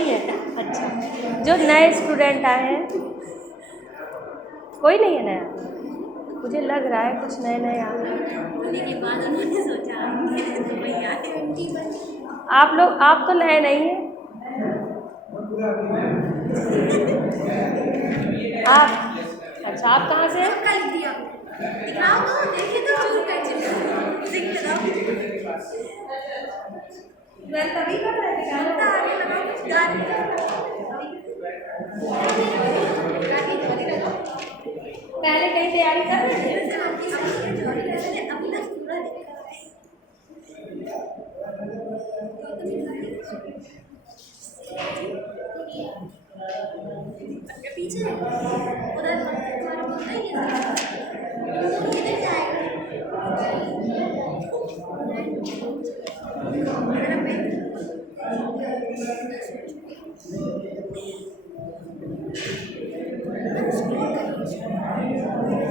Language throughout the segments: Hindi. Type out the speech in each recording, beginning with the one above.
नहीं है? अच्छा, जो नए स्टूडेंट आए हैं, कोई नहीं है नया? मुझे लग रहा है कुछ नए नए आ रहे हैं। आप तो नए नहीं हैं। आप अच्छा, आप कहाँ से हैं? तभी कर रहे पहले कहीं तैयारी कर रहे थे?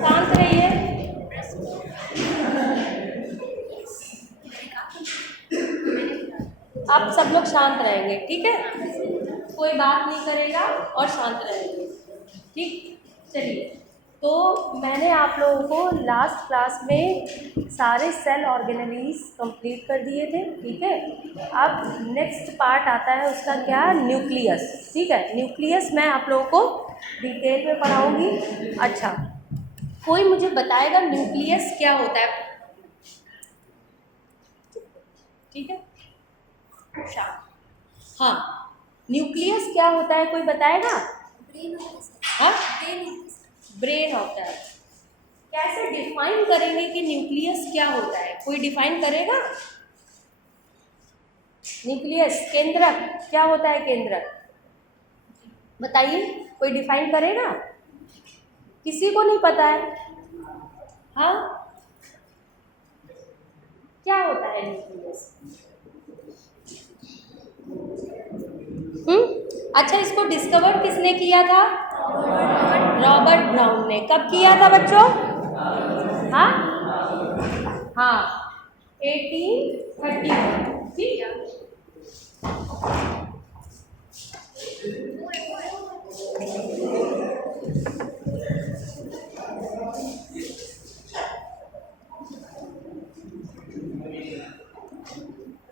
शांत रहिए। आप सब लोग शांत रहेंगे, ठीक है? कोई बात नहीं करेगा और शांत रहेंगे, ठीक? चलिए, तो मैंने आप लोगों को लास्ट क्लास में सारे सेल ऑर्गेनेलीज कंप्लीट कर दिए थे, ठीक है? अब नेक्स्ट पार्ट आता है उसका, क्या? न्यूक्लियस, ठीक है? न्यूक्लियस मैं आप लोगों को डिटेल में पढ़ाऊंगी। अच्छा, कोई मुझे बताएगा न्यूक्लियस क्या होता है? ठीक है, हाँ, न्यूक्लियस क्या होता है, कोई बताएगा? हाँ, ब्रेन होता है। कैसे डिफाइन करेंगे कि न्यूक्लियस क्या होता है? कोई डिफाइन करेगा? न्यूक्लियस, केंद्रक क्या होता है? केंद्रक बताइए, कोई डिफाइन करेगा? किसी को नहीं पता है? हाँ, क्या होता है न्यूक्लियस? अच्छा, इसको डिस्कवर किसने किया था? रॉबर्ट ब्राउन ने। कब किया था बच्चों? हाँ हाँ, 1831, ठीक है?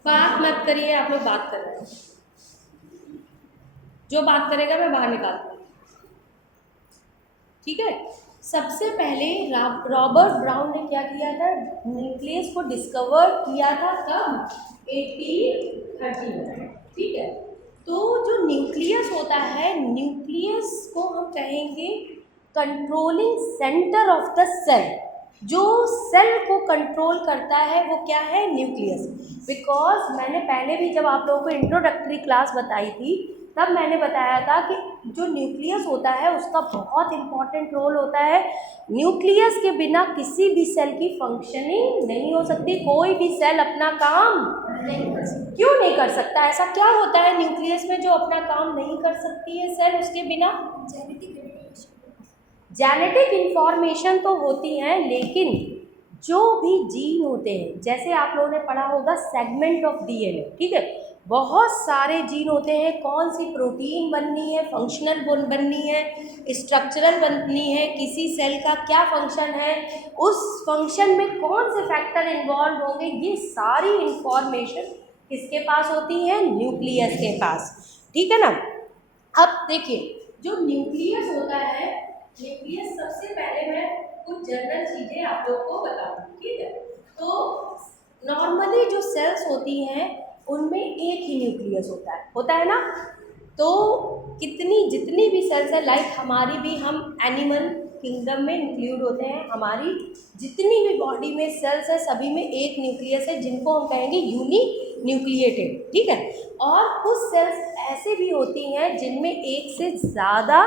बात मत करिए, आप लोग बात कर रहे हैं। जो बात करेगा मैं बाहर निकाल दूंगी, ठीक है? सबसे पहले रॉबर्ट ब्राउन ने क्या किया था? न्यूक्लियस को डिस्कवर किया था कब? 1830, ठीक है? तो जो न्यूक्लियस होता है, न्यूक्लियस को हम कहेंगे controlling centre of the cell. जो सेल को कंट्रोल करता है वो क्या है? न्यूक्लियस। बिकॉज मैंने पहले भी जब आप लोगों को इंट्रोडक्टरी क्लास बताई थी, तब मैंने बताया था कि जो न्यूक्लियस होता है उसका बहुत इंपॉर्टेंट रोल होता है। न्यूक्लियस के बिना किसी भी सेल की फंक्शनिंग नहीं हो सकती। कोई भी सेल अपना काम क्यों नहीं कर सकता? ऐसा क्या होता है न्यूक्लियस में जो अपना काम नहीं कर सकती है सेल उसके बिना? जेनेटिक इंफॉर्मेशन तो होती हैं, लेकिन जो भी जीन होते हैं, जैसे आप लोगों ने पढ़ा होगा सेगमेंट ऑफ डीएनए, ठीक है? बहुत सारे जीन होते हैं। कौन सी प्रोटीन बननी है, फंक्शनल बननी है, स्ट्रक्चरल बननी है, किसी सेल का क्या फंक्शन है, उस फंक्शन में कौन से फैक्टर इन्वॉल्व होंगे, ये सारी इंफॉर्मेशन किसके पास होती है? न्यूक्लियस के पास, ठीक है ना? अब देखिए, जो न्यूक्लियस होता है, न्यूक्लियस सबसे पहले मैं कुछ जनरल चीजें आप लोगों को बताऊंगी, ठीक है? तो नॉर्मली जो सेल्स होती हैं उनमें एक ही न्यूक्लियस होता है ना? तो जितनी भी सेल्स है, लाइक हमारी भी, हम एनिमल किंगडम में इंक्लूड होते हैं। हमारी जितनी भी बॉडी में सेल्स है सभी में एक न्यूक्लियस है, जिनको हम कहेंगे यूनी न्यूक्लिएटेड, ठीक है? और कुछ सेल्स ऐसे भी होती हैं जिनमें एक से ज़्यादा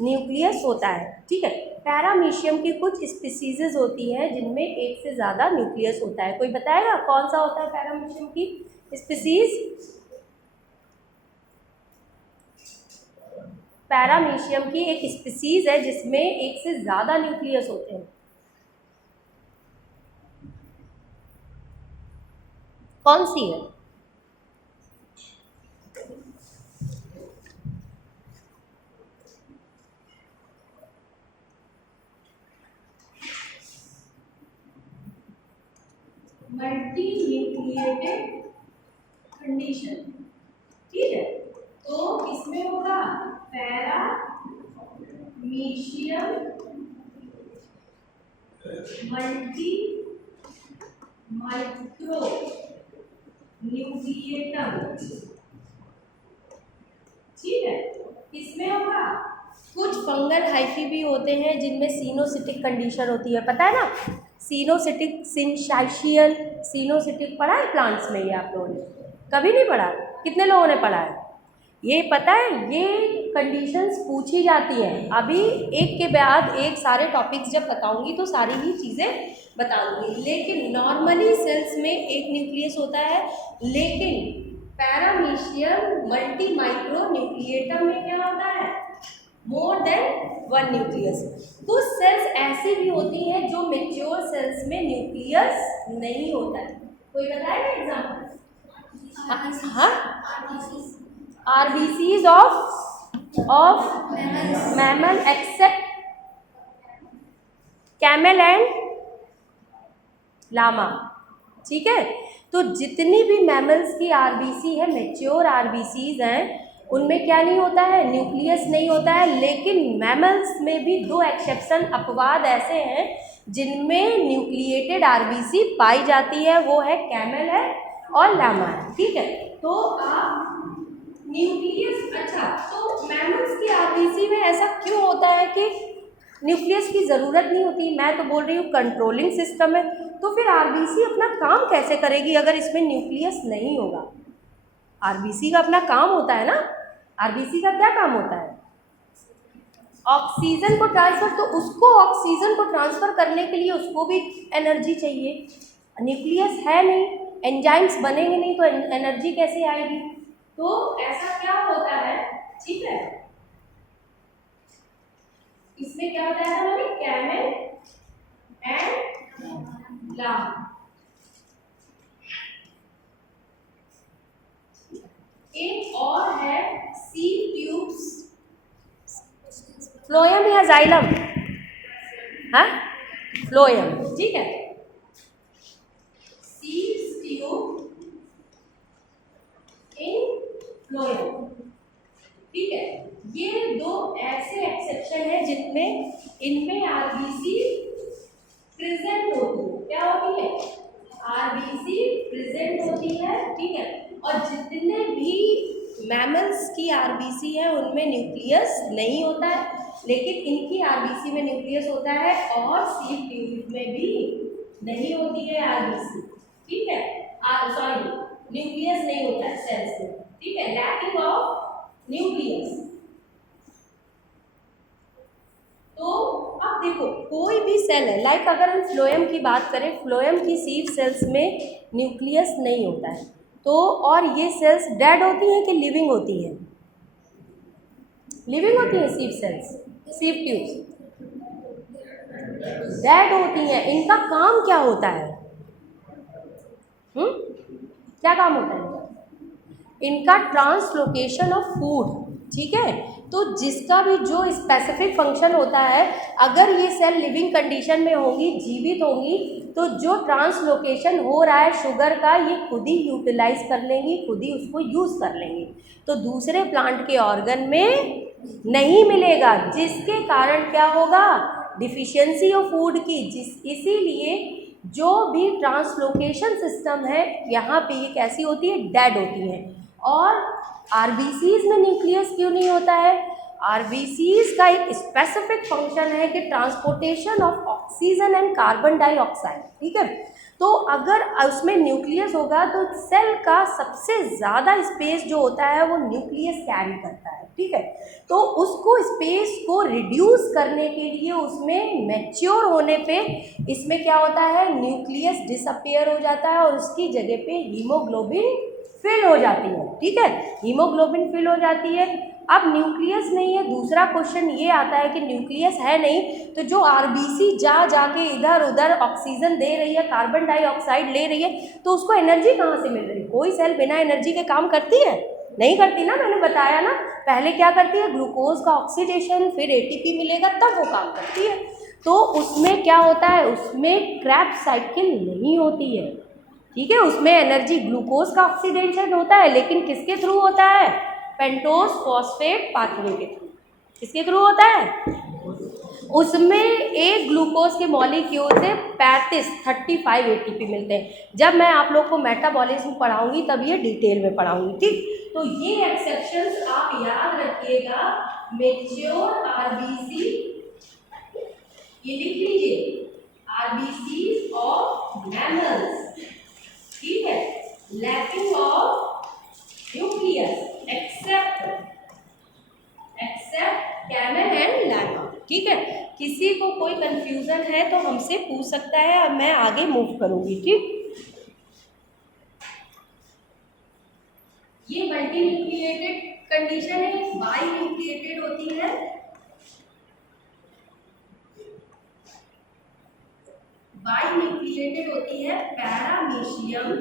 न्यूक्लियस होता है, ठीक है? पैरामीशियम की कुछ स्पीसीज होती हैं जिनमें एक से ज़्यादा न्यूक्लियस होता है। कोई बताएगा कौन सा होता है पैरामीशियम की स्पीसीज? पैरामीशियम की एक स्पीसीज है जिसमें एक से ज़्यादा न्यूक्लियस होते हैं। कौन सी है? न्यूक्लिएटेड कंडीशन, ठीक है। तो इसमें होगा पैरामीशियम मल्टी माइक्रो न्यूक्लिएटम, ठीक है। इसमें होगा कुछ फंगल हाइफी भी होते हैं जिनमें सीनोसिटिक कंडीशन होती है, पता है ना, सीनोसिटिक, सिंशाइशियल, सीनोसिटिक पढ़ा है प्लांट्स में, ये आप लोगों ने कभी नहीं पढ़ा? कितने लोगों ने पढ़ा है? ये पता है, ये कंडीशंस पूछी जाती हैं। अभी एक के बाद एक सारे टॉपिक्स जब बताऊंगी तो सारी ही चीज़ें बताऊंगी, लेकिन नॉर्मली सेल्स में एक न्यूक्लियस होता है, लेकिन पैरामीशियम मल्टी माइक्रो न्यूक्लिएटम में क्या होता है? More than one nucleus. कुछ सेल्स ऐसी भी होती हैं जो मेच्योर सेल्स में न्यूक्लियस नहीं होता है। कोई बताएगा एग्जाम्पल? हाँ, RBCs of mammal except camel and llama, ठीक है। तो जितनी भी मैमल्स की RBC है, मेच्योर RBCs हैं, उनमें क्या नहीं होता है? न्यूक्लियस नहीं होता है। लेकिन मैमल्स में भी दो एक्सेप्शन, अपवाद ऐसे हैं जिनमें न्यूक्लिएटेड RBC पाई जाती है, वो है कैमल है और लामा है, ठीक है। तो आप न्यूक्लियस, अच्छा, तो मैमल्स की RBC में ऐसा क्यों होता है कि न्यूक्लियस की ज़रूरत नहीं होती? मैं तो बोल रही हूँ कंट्रोलिंग सिस्टम है, तो फिर RBC अपना काम कैसे करेगी अगर इसमें न्यूक्लियस नहीं होगा? RBC का अपना काम होता है ना। RBC का क्या काम होता है? ऑक्सीजन को ट्रांसफ़र, तो उसको ऑक्सीजन को ट्रांसफ़र करने के लिए उसको भी एनर्जी चाहिए। न्यूक्लियस है नहीं, एंजाइम्स बनेंगे नहीं, तो एनर्जी कैसे आएगी? तो ऐसा क्या होता है, ठीक है। इसमें क्या होता है हमारे? Camel and llama. एक और है सीड ट्यूब्स, फ्लोएम या जाइलम? हाँ, फ्लोएम, ठीक है। सीड ट्यूब इन फ्लोएम, ठीक है। ये दो ऐसे एक्सेप्शन है जिनमें इनमें RBC प्रेजेंट होती है। क्या होती है? RBC प्रेजेंट होती है, ठीक है। और जितने भी मैमल्स की RBC है उनमें न्यूक्लियस नहीं होता है, लेकिन इनकी RBC में न्यूक्लियस होता है, और सीड ट्यूब में भी नहीं होती है RBC, ठीक है। सॉरी, न्यूक्लियस नहीं होता है सेल्स में, ठीक है। Lacking of nucleus. तो अब देखो, कोई भी सेल है, लाइक अगर हम फ्लोएम की बात करें, फ्लोएम की सीड सेल्स में न्यूक्लियस नहीं होता है, तो और ये सेल्स डेड होती हैं कि लिविंग होती हैं? लिविंग होती हैं sieve cells, sieve tubes dead होती हैं। इनका काम क्या होता है? क्या काम होता है इनका? ट्रांसलोकेशन ऑफ फूड, ठीक है। तो जिसका भी जो स्पेसिफिक फंक्शन होता है, अगर ये सेल लिविंग कंडीशन में होंगी, जीवित होंगी, तो जो ट्रांसलोकेशन हो रहा है शुगर का, ये खुद ही यूटिलाइज कर लेंगी, खुद ही उसको यूज़ कर लेंगी, तो दूसरे प्लांट के ऑर्गन में नहीं मिलेगा, जिसके कारण क्या होगा? डिफिशियंसी ऑफ फूड की। इसीलिए जो भी ट्रांसलोकेशन सिस्टम है यहाँ पे ये कैसी होती है? डेड होती है। और RBCs में न्यूक्लियस क्यों नहीं होता है? RBCs का एक स्पेसिफिक फंक्शन है कि transportation of oxygen and carbon dioxide, ठीक है। तो अगर उसमें न्यूक्लियस होगा तो सेल का सबसे ज़्यादा स्पेस जो होता है वो न्यूक्लियस कैरी करता है, ठीक है। तो उसको स्पेस को रिड्यूस करने के लिए उसमें मैच्योर होने पे इसमें क्या होता है? न्यूक्लियस डिसअपियर हो जाता है और उसकी जगह पे हीमोग्लोबिन फिल हो जाती है, ठीक है। हीमोग्लोबिन फिल हो जाती है। अब न्यूक्लियस नहीं है, दूसरा क्वेश्चन ये आता है कि न्यूक्लियस है नहीं, तो जो RBC जाके इधर उधर ऑक्सीजन दे रही है, कार्बन डाइऑक्साइड ले रही है, तो उसको एनर्जी कहाँ से मिल रही है? कोई सेल बिना एनर्जी के काम करती है? नहीं करती ना। मैंने बताया ना, पहले क्या करती है? ग्लूकोज का ऑक्सीडेशन, फिर ATP मिलेगा तब वो काम करती है। तो उसमें क्या होता है? उसमें क्रैब्स साइकिल नहीं होती है। ठीक है, उसमें एनर्जी ग्लूकोज का ऑक्सीडेशन होता है, लेकिन किसके थ्रू होता है? पेंटोस फॉस्फेट पाथवे के थ्रू। किसके थ्रू होता है? उसमें एक ग्लूकोज के मॉलिक्यूल से 35 एटीपी मिलते हैं। जब मैं आप लोग को मेटाबॉलिज्म पढ़ाऊंगी तब ये डिटेल में पढ़ाऊंगी, ठीक। तो ये एक्सेप्शंस आप याद रखिएगा। मैच्योर आरबीसी, ये लिख लीजिए, आरबीसी ऑफ मैमल्स, ठीक है, lacking of nucleus except camel and llama, ठीक है। किसी को कोई कंफ्यूजन है तो हमसे पूछ सकता है, अब मैं आगे मूव करूंगी, ठीक। ये मल्टी न्यूक्लिएटेड कंडीशन है, बाई न्यूक्लिएटेड होती है, बाई न्यूक्लिएटेड होती है पैरामीशियम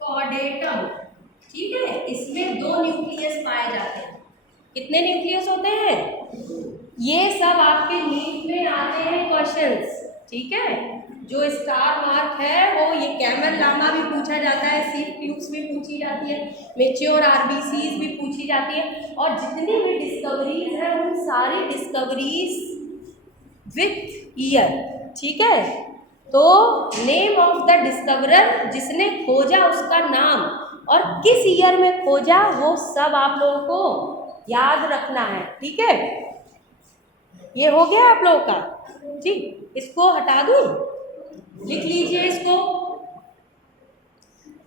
कॉर्डेटम, ठीक है। इसमें 2 न्यूक्लियस पाए जाते हैं। कितने न्यूक्लियस होते हैं? ये सब आपके नीट में आते हैं क्वेश्चंस, ठीक है। जो स्टार मार्क है वो ये कैमल लामा भी पूछा जाता है, सीप ट्यूब्स भी पूछी जाती है, मेच्योर आरबीसीज भी पूछी जाती है, और जितनी भी डिस्कवरीज हैं उन सारी डिस्कवरीज विथ ईयर, ठीक है। तो नेम ऑफ द डिस्कवरर, जिसने खोजा उसका नाम, और किस ईयर में खोजा, वो सब आप लोगों को याद रखना है, ठीक है। ये हो गया आप लोगों का, ठीक। इसको हटा दूं, लिख लीजिए इसको।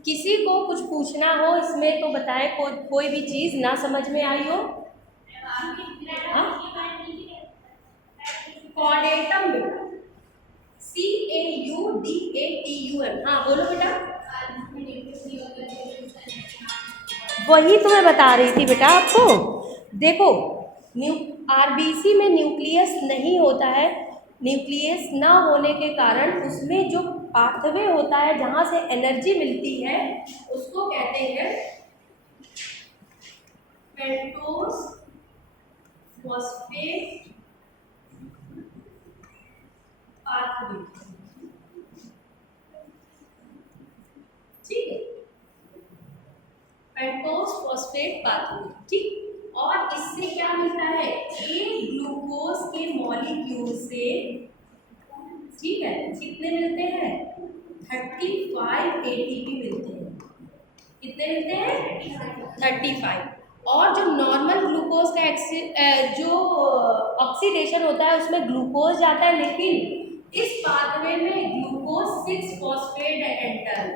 किसी को कुछ पूछना हो इसमें तो बताएं, कोई भी चीज़ ना समझ में आई हो। कॉर्डेटम बेटा, CAUDATUM, हाँ बोलो बेटा। वही तो मैं बता रही थी बेटा आपको। देखो, आरबीसी में न्यूक्लियस नहीं होता है, न्यूक्लियस ना होने के कारण उसमें जो पाथवे होता है जहाँ से एनर्जी मिलती है उसको कहते हैं पेंटोस फॉस्फेट पाथवे, ठीक है, पेंटोस फॉस्फेट पाथवे, ठीक। और इससे क्या मिलता है? एक ग्लूकोज के मॉलिक्यूल से, ठीक है, कितने मिलते हैं? 35 एटीपी मिलते हैं। कितने मिलते हैं? 35। और जो नॉर्मल ग्लूकोज का जो ऑक्सीडेशन होता है उसमें ग्लूकोज जाता है, लेकिन इस पाथवे में ग्लूकोज 6 फॉस्फेट एंटर होता है।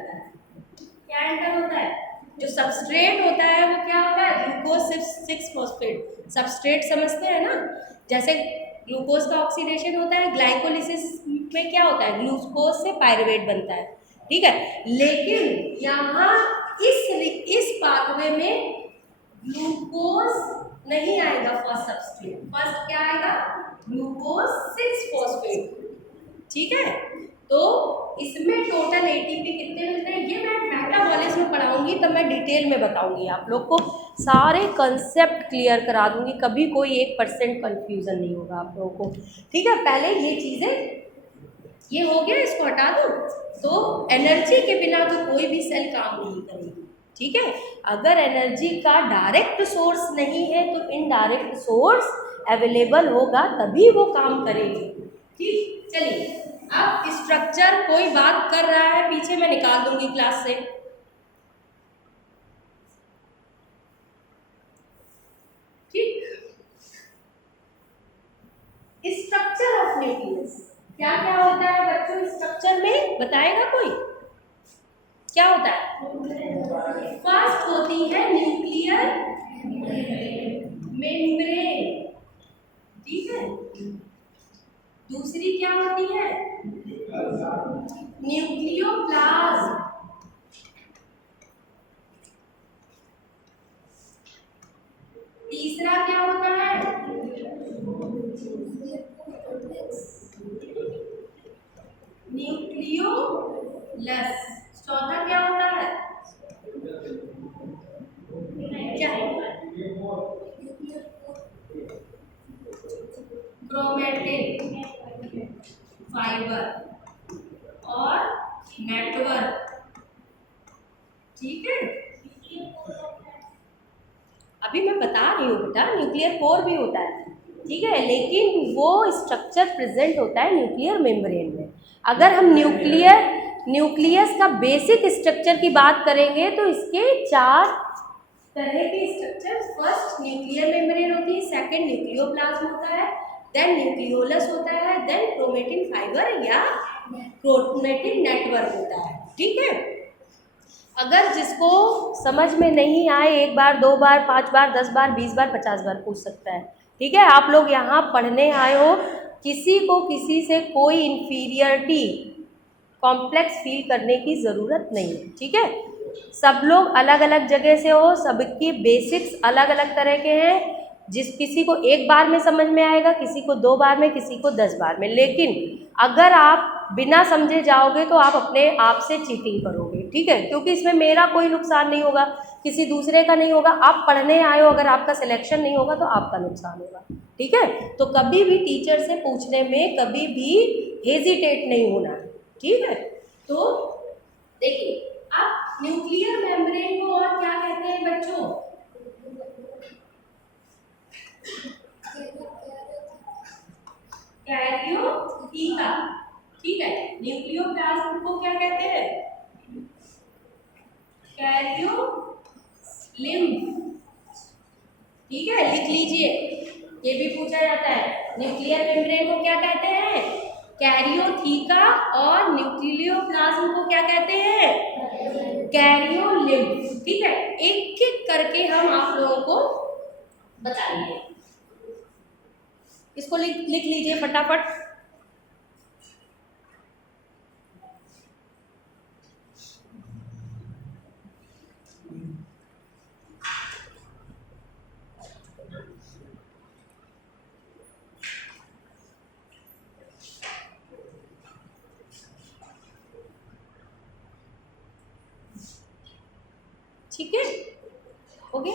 क्या एंटर होता है? जो सबस्ट्रेट होता है वो क्या होता है? Glucose 6 phosphate. सबस्ट्रेट समझते हैं ना, जैसे ग्लूकोज का ऑक्सीडेशन होता है, ग्लाइकोलिसिस में क्या होता है? ग्लूकोज से पायरुवेट बनता है, ठीक है। लेकिन यहाँ इस पाथवे में ग्लूकोज नहीं आएगा फर्स्ट सबस्ट्रेट, फर्स्ट क्या आएगा? ग्लूकोज 6 फॉस्फेट, ठीक है। तो इसमें टोटल एटीपी कितने मिलते हैं ये मैं मेटाबॉलिज्म में पढ़ाऊंगी, तब मैं डिटेल में बताऊंगी, आप लोग को सारे कंसेप्ट क्लियर करा दूंगी, कभी कोई 1% कंफ्यूजन नहीं होगा आप लोगों को, ठीक है। पहले ये चीज़ें, ये हो गया, इसको हटा दूँ। तो एनर्जी के बिना तो कोई भी सेल काम नहीं करेगी, ठीक है। अगर एनर्जी का डायरेक्ट सोर्स नहीं है तो इनडायरेक्ट सोर्स अवेलेबल होगा तभी वो काम करेगी, ठीक। चलिए, अब स्ट्रक्चर कोई बात कर रहा है पीछे, मैं निकाल दूंगी क्लास से, ठीक। स्ट्रक्चर ऑफ न्यूक्लियस क्या क्या होता है बच्चों? स्ट्रक्चर में बताएगा कोई? क्या होता है? फर्स्ट होती है न्यूक्लियर मेम्ब्रेन, ठीक है। दूसरी क्या होती है? न्यूक्लियोप्लाज्म। तीसरा क्या होता है? न्यूक्लियोलस। चौथा क्या होता है? क्या? क्रोमैटिन फाइबर, अभी मैं बता रही हूँ बेटा, न्यूक्लियर कोर भी होता है, ठीक है, लेकिन वो स्ट्रक्चर प्रेजेंट होता है न्यूक्लियर मेम्ब्रेन में। अगर हम न्यूक्लियस का बेसिक स्ट्रक्चर की बात करेंगे तो इसके 4 तरह के स्ट्रक्चर, फर्स्ट न्यूक्लियर मेम्ब्रेन होती है, सेकंड न्यूक्लियोप्लाज्म होता है, देन न्यूक्लियोलस होता है, देन क्रोमेटिन फाइबर या क्रोमेटिन नेटवर्क होता है, ठीक है। अगर जिसको समझ में नहीं आए, 1 बार 2 बार 5 बार 10 बार 20 बार 50 बार पूछ सकता है, ठीक है। आप लोग यहाँ पढ़ने आए हो, किसी को किसी से कोई इन्फीरियरिटी कॉम्प्लेक्स फील करने की ज़रूरत नहीं है, ठीक है। सब लोग अलग अलग जगह से हो, सबकी बेसिक्स अलग अलग तरह के हैं। किसी को 1 बार में समझ में आएगा, किसी को 2 बार में, किसी को 10 बार में। लेकिन अगर आप बिना समझे जाओगे तो आप अपने आप से चीटिंग करोगे, ठीक है, क्योंकि इसमें मेरा कोई नुकसान नहीं होगा, किसी दूसरे का नहीं होगा। आप पढ़ने आए हो, अगर आपका सिलेक्शन नहीं होगा तो आपका नुकसान होगा, ठीक है। तो कभी भी टीचर से पूछने में कभी भी हेजिटेट नहीं होना, ठीक है। तो देखिए, अब न्यूक्लियर मेम्ब्रेन को और क्या कहते हैं बच्चों? कैरियोटीका, ठीक है। न्यूक्लियोप्लाज्म को क्या कहते हैं? कैरियोलिम्फ, ठीक है, लिख लीजिए, ये भी पूछा जाता है। न्यूक्लियर मेम्ब्रेन को क्या कहते हैं? कैरियोथीका, और न्यूक्लियोप्लाज्म को क्या कहते हैं? कैरियोलिम्फ, ठीक है। एक एक करके हम आप लोगों को बताएंगे, इसको लिख लीजिए फटाफट। ठीक है, हो गया?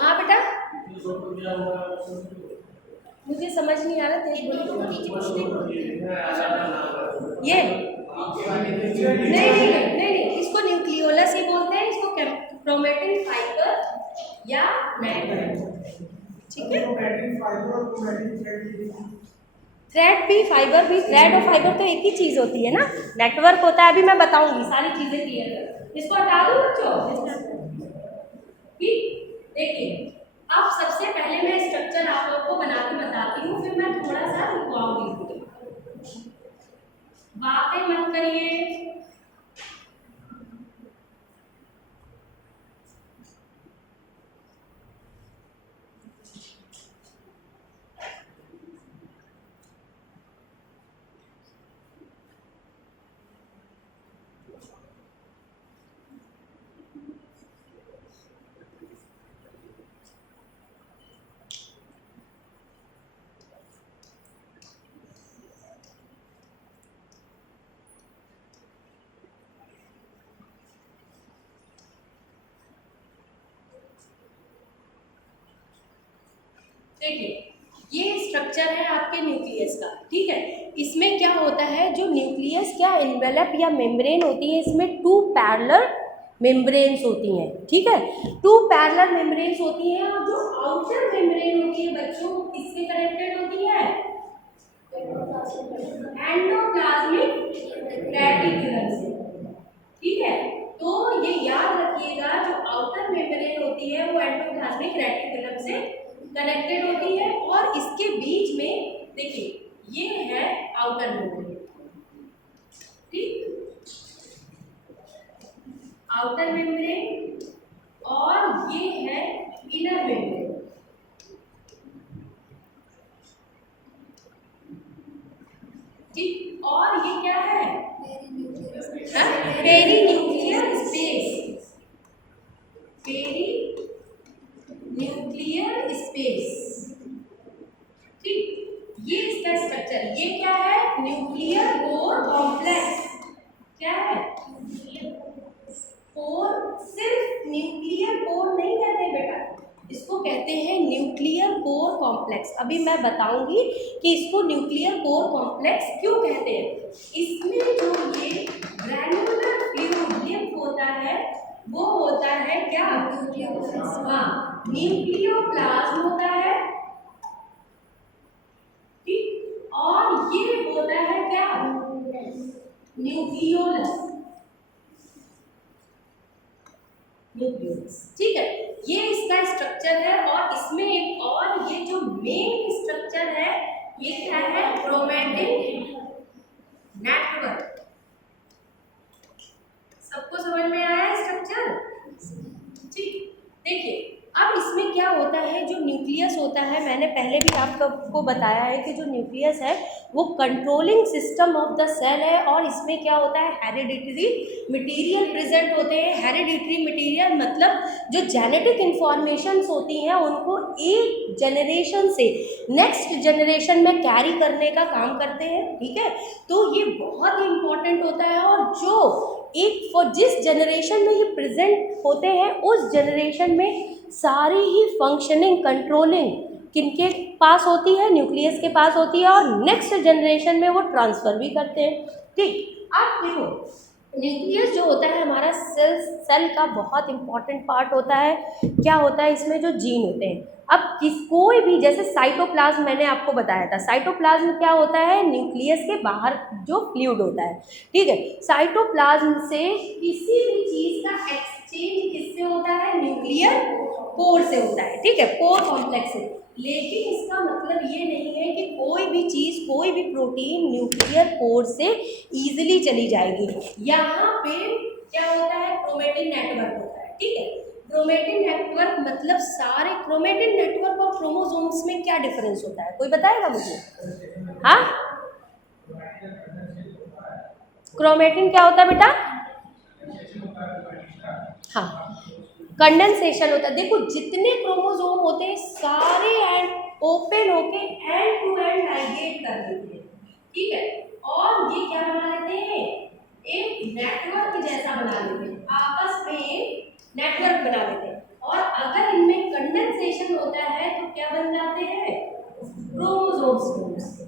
हाँ बेटा, मुझे समझ नहीं आ रहा, तेज बोलो। ये नहीं, इसको न्यूक्लियोलस ही बोलते हैं, इसको क्रोमेटिन फाइबर या नेटवर्क, ठीक है। थ्रेड भी, फाइबर भी, थ्रेड और फाइबर तो एक ही चीज होती है ना, नेटवर्क होता है। अभी मैं बताऊंगी, सारी चीजें क्लियर कर। इसको हटा दो बच्चों, ठीक। देखिए, अब सबसे पहले मैं स्ट्रक्चर आप लोगों को बना के बताती हूँ, फिर मैं थोड़ा सा लिखवाऊंगी, बातें मत करिए। देखिए, ये स्ट्रक्चर है आपके न्यूक्लियस का, ठीक है। इसमें क्या होता है, जो न्यूक्लियस क्या एनवेलप या मेम्ब्रेन होती है, इसमें 2 पैरेलल मेम्ब्रेन्स होती हैं, ठीक है। 2 पैरेलल मेम्ब्रेन्स होती हैं, और जो आउटर मेम्ब्रेन होती है बच्चों, किससे कनेक्टेड होती है? एंडोप्लाज्मिक रेटिकुलम से, ठीक है। तो ये याद रखिएगा, जो आउटर मेम्ब्रेन होती है वो एंडोप्लाज्मिक रेटिकुलम से कनेक्टेड होती है, और इसके बीच में देखिए ये है आउटर मेम्ब्रेन, ठीक, आउटर मेम्ब्रेन, और ये है इनर मेम्ब्रेन, ठीक। और ये क्या है? Perinuclear space, perinuclear space, ठीक। ये इसका स्ट्रक्चर, ये क्या है? Nuclear core complex. क्या है? कोर, सिर्फ न्यूक्लियर कोर नहीं कहते बेटा, इसको कहते हैं न्यूक्लियर कोर कॉम्प्लेक्स। अभी मैं बताऊंगी कि इसको न्यूक्लियर कोर कॉम्प्लेक्स क्यों कहते हैं। इसमें जो ये ग्रैन्युलर फ्लूइड लिम्फ होता है, होता है क्या? हाँ, न्यूक्लियोप्लाज्म होता है, ठीक, और ये होता है क्या? न्यूक्लियोलस। न्यूक्लियोलस, ठीक है, ये इसका स्ट्रक्चर है। और इसमें एक और ये जो मेन स्ट्रक्चर है ये क्या है? Chromatin network. सबको समझ में आया स्ट्रक्चर? ठीक, देखिए अब इसमें क्या होता है, जो न्यूक्लियस होता है, मैंने पहले भी आपको बताया है कि जो न्यूक्लियस है वो controlling system of the cell है। और इसमें क्या होता है? हेरिडिटरी मटेरियल प्रेजेंट होते हैं। हेरिडिटरी मटेरियल मतलब जो जेनेटिक इंफॉर्मेशंस होती हैं उनको एक जनरेशन से नेक्स्ट जनरेशन में कैरी करने का काम करते हैं, ठीक है। तो ये बहुत ही इम्पोर्टेंट होता है। और जो जिस जनरेशन में ये प्रेजेंट होते हैं उस जनरेशन में सारी ही फंक्शनिंग कंट्रोलिंग किनके पास होती है? न्यूक्लियस के पास होती है। और नेक्स्ट जनरेशन में वो ट्रांसफ़र भी करते हैं, ठीक। अब देखो न्यूक्लियस जो होता है हमारा सेल का बहुत इंपॉर्टेंट पार्ट होता है। क्या होता है इसमें? जो जीन होते हैं। अब कोई भी, जैसे साइटोप्लाज्म मैंने आपको बताया था, साइटोप्लाज्म क्या होता है? न्यूक्लियस के बाहर जो फ्लूइड होता है, ठीक है। साइटोप्लाज्म से किसी भी चीज़ का एक्सचेंज किससे होता है? न्यूक्लियर पोर से होता है, ठीक है, पोर कॉम्प्लेक्स से। लेकिन इसका मतलब ये नहीं है कि कोई भी चीज़, कोई भी प्रोटीन न्यूक्लियर पोर से ईजिली चली जाएगी। यहाँ पे क्या होता है? क्रोमेटिन नेटवर्क होता है, ठीक है। क्रोमेटिन नेटवर्क मतलब सारे क्रोमेटिन नेटवर्क और क्रोमोसोम्स में क्या डिफरेंस होता है? कोई बताएगा मुझे? हाँ, क्रोमेटिन क्या होता है बेटा? हाँ, कंडेंसेशन होता है। देखो जितने क्रोमोसोम होते हैं सारे एंड ओपन होके एंड टू एंड लाइगेट कर देते हैं, ठीक है। और ये क्या बना लेते हैं? एक नेटवर्क जैसा बना लेते हैं, आपस में एक नेटवर्क बना लेते हैं। और अगर इनमें कंडेंसेशन होता है तो क्या बन जाते हैं? क्रोमोसोम्स,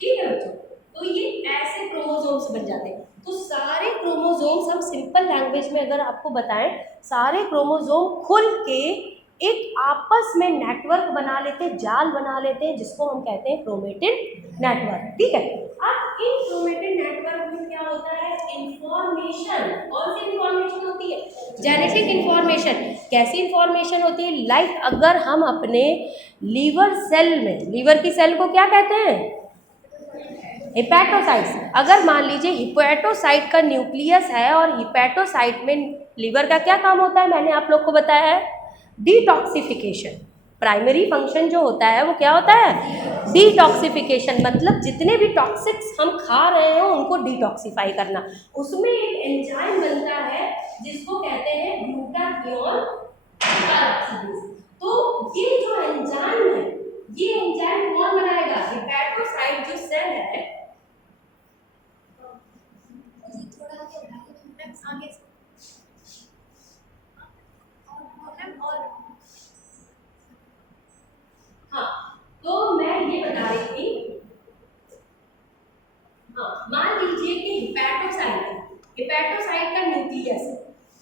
ठीक है बच्चों। तो ये ऐसे क्रोमोसोम्स बन जाते हैं। तो सारे क्रोमोसोम्स, हम सिंपल लैंग्वेज में अगर आपको बताएं, सारे क्रोमोसोम खुल के एक आपस में नेटवर्क बना लेते हैं, जाल बना लेते हैं, जिसको हम कहते हैं क्रोमेटिन नेटवर्क, ठीक है। अब इन क्रोमेटिन नेटवर्क में क्या होता है? इंफॉर्मेशन। कौन सी इंफॉर्मेशन होती है? Genetic information. कैसी इंफॉर्मेशन होती है? लाइक अगर हम अपने लीवर सेल में, लीवर की सेल को क्या कहते हैं? हिपैटोसाइट्स। अगर मान लीजिए हिपैटोसाइट का न्यूक्लियस है और हिपैटोसाइट में लीवर का क्या काम होता है? मैंने आप लोग को बताया है, डिटॉक्सिफिकेशन। प्राइमरी फंक्शन जो होता है वो क्या होता है? डिटॉक्सिफिकेशन। मतलब जितने भी टॉक्सिक्स हम खा रहे हैं उनको डिटॉक्सिफाई करना। उसमें एक एंजाइम बनता है जिसको कहते हैं ग्लूटाथियोन पेरोक्सीडेज। तो ये जो एंजाइम है, ये एंजाइम कौन बनाएगा? हिपैटोसाइट जो सेल है, आगे और हाँ, तो मैं ये बता रही थी, हाँ, मान लीजिए कि हिपैटोसाइट का न्यूक्लियस है,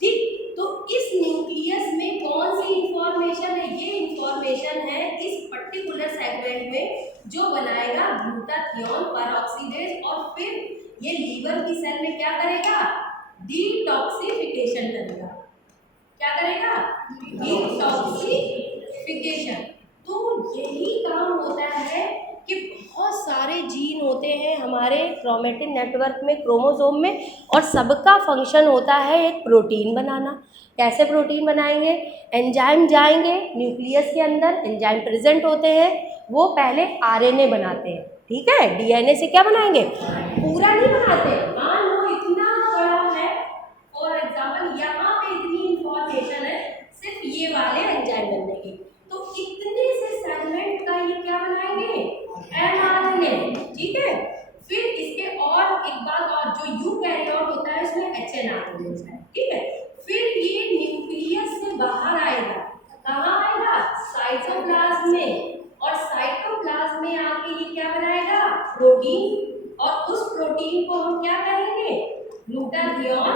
ठीक। तो इस न्यूक्लियस में कौन सी इंफॉर्मेशन है? ये इंफॉर्मेशन है इस पर्टिकुलर सेगमेंट में जो बनाएगा ग्लूटाथियोन पेरोक्सीडेज। और फिर ये लीवर की सेल में क्या करेगा? डिटॉक्सिफिकेशन करेगा। क्या करेगा? डिटॉक्सिफिकेशन। तो यही काम होता है कि बहुत सारे जीन होते हैं हमारे क्रोमेटिन नेटवर्क में, क्रोमोसोम में, और सबका फंक्शन होता है एक प्रोटीन बनाना। कैसे प्रोटीन बनाएंगे? एंजाइम जाएंगे न्यूक्लियस के अंदर, एंजाइम प्रेजेंट होते हैं, वो पहले आरएनए बनाते हैं, ठीक है। डीएनए से क्या बनाएंगे? पूरा नहीं बनाते। मान लो इतना बड़ा है, फॉर एग्जाम्पल यहाँ पे इतनी इंफॉर्मेशन है सिर्फ ये वाले एंजाइम बनने की, तो इतने से सेगमेंट का ये क्या बनाएंगे? एमआरएनए, ठीक है। फिर इसके और एक बात और, जो यूकैरियोट होता है उसमें एचएनआरएनए होता है, ठीक है। फिर ये न्यूक्लियस से बाहर आएगा, कहाँ आएगा? साइटोप्लाज्म में। और साइटोप्लाज्म में आके ये क्या बनाएगा? प्रोटीन। और उस प्रोटीन को हम क्या कहेंगे? Glutathione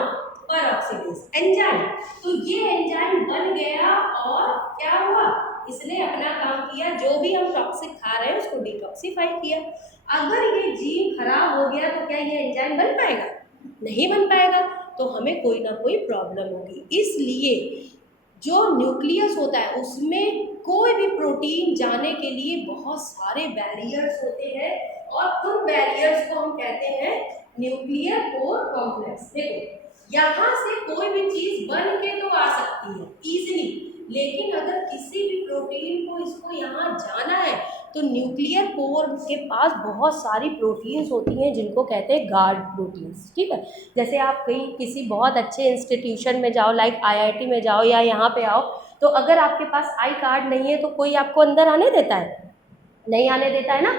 peroxidase enzyme. तो ये एंजाइम बन गया और क्या हुआ, इसने अपना काम किया, जो भी हम टॉक्सिक खा रहे हैं उसको डिटॉक्सिफाई किया। अगर ये जीन खराब हो गया तो क्या ये एंजाइम बन पाएगा? नहीं बन पाएगा, तो हमें कोई ना कोई प्रॉब्लम होगी। इसलिए जो न्यूक्लियस होता है उसमें कोई भी प्रोटीन जाने के लिए बहुत सारे बैरियर्स होते हैं और उन बैरियर्स को हम कहते हैं न्यूक्लियर पोर कॉम्प्लेक्स। देखो यहाँ से कोई भी चीज बन के तो आ सकती है इजीली, लेकिन अगर किसी भी प्रोटीन को इसको यहाँ जाना है तो न्यूक्लियर पोर के पास बहुत सारी प्रोटीन्स होती हैं जिनको कहते हैं गार्ड प्रोटीन्स। ठीक है, जैसे आप कहीं किसी बहुत अच्छे इंस्टीट्यूशन में जाओ, लाइक आईआईटी में जाओ या यहाँ पे आओ, तो अगर आपके पास आई कार्ड नहीं है तो कोई आपको अंदर आने देता है? नहीं आने देता है ना।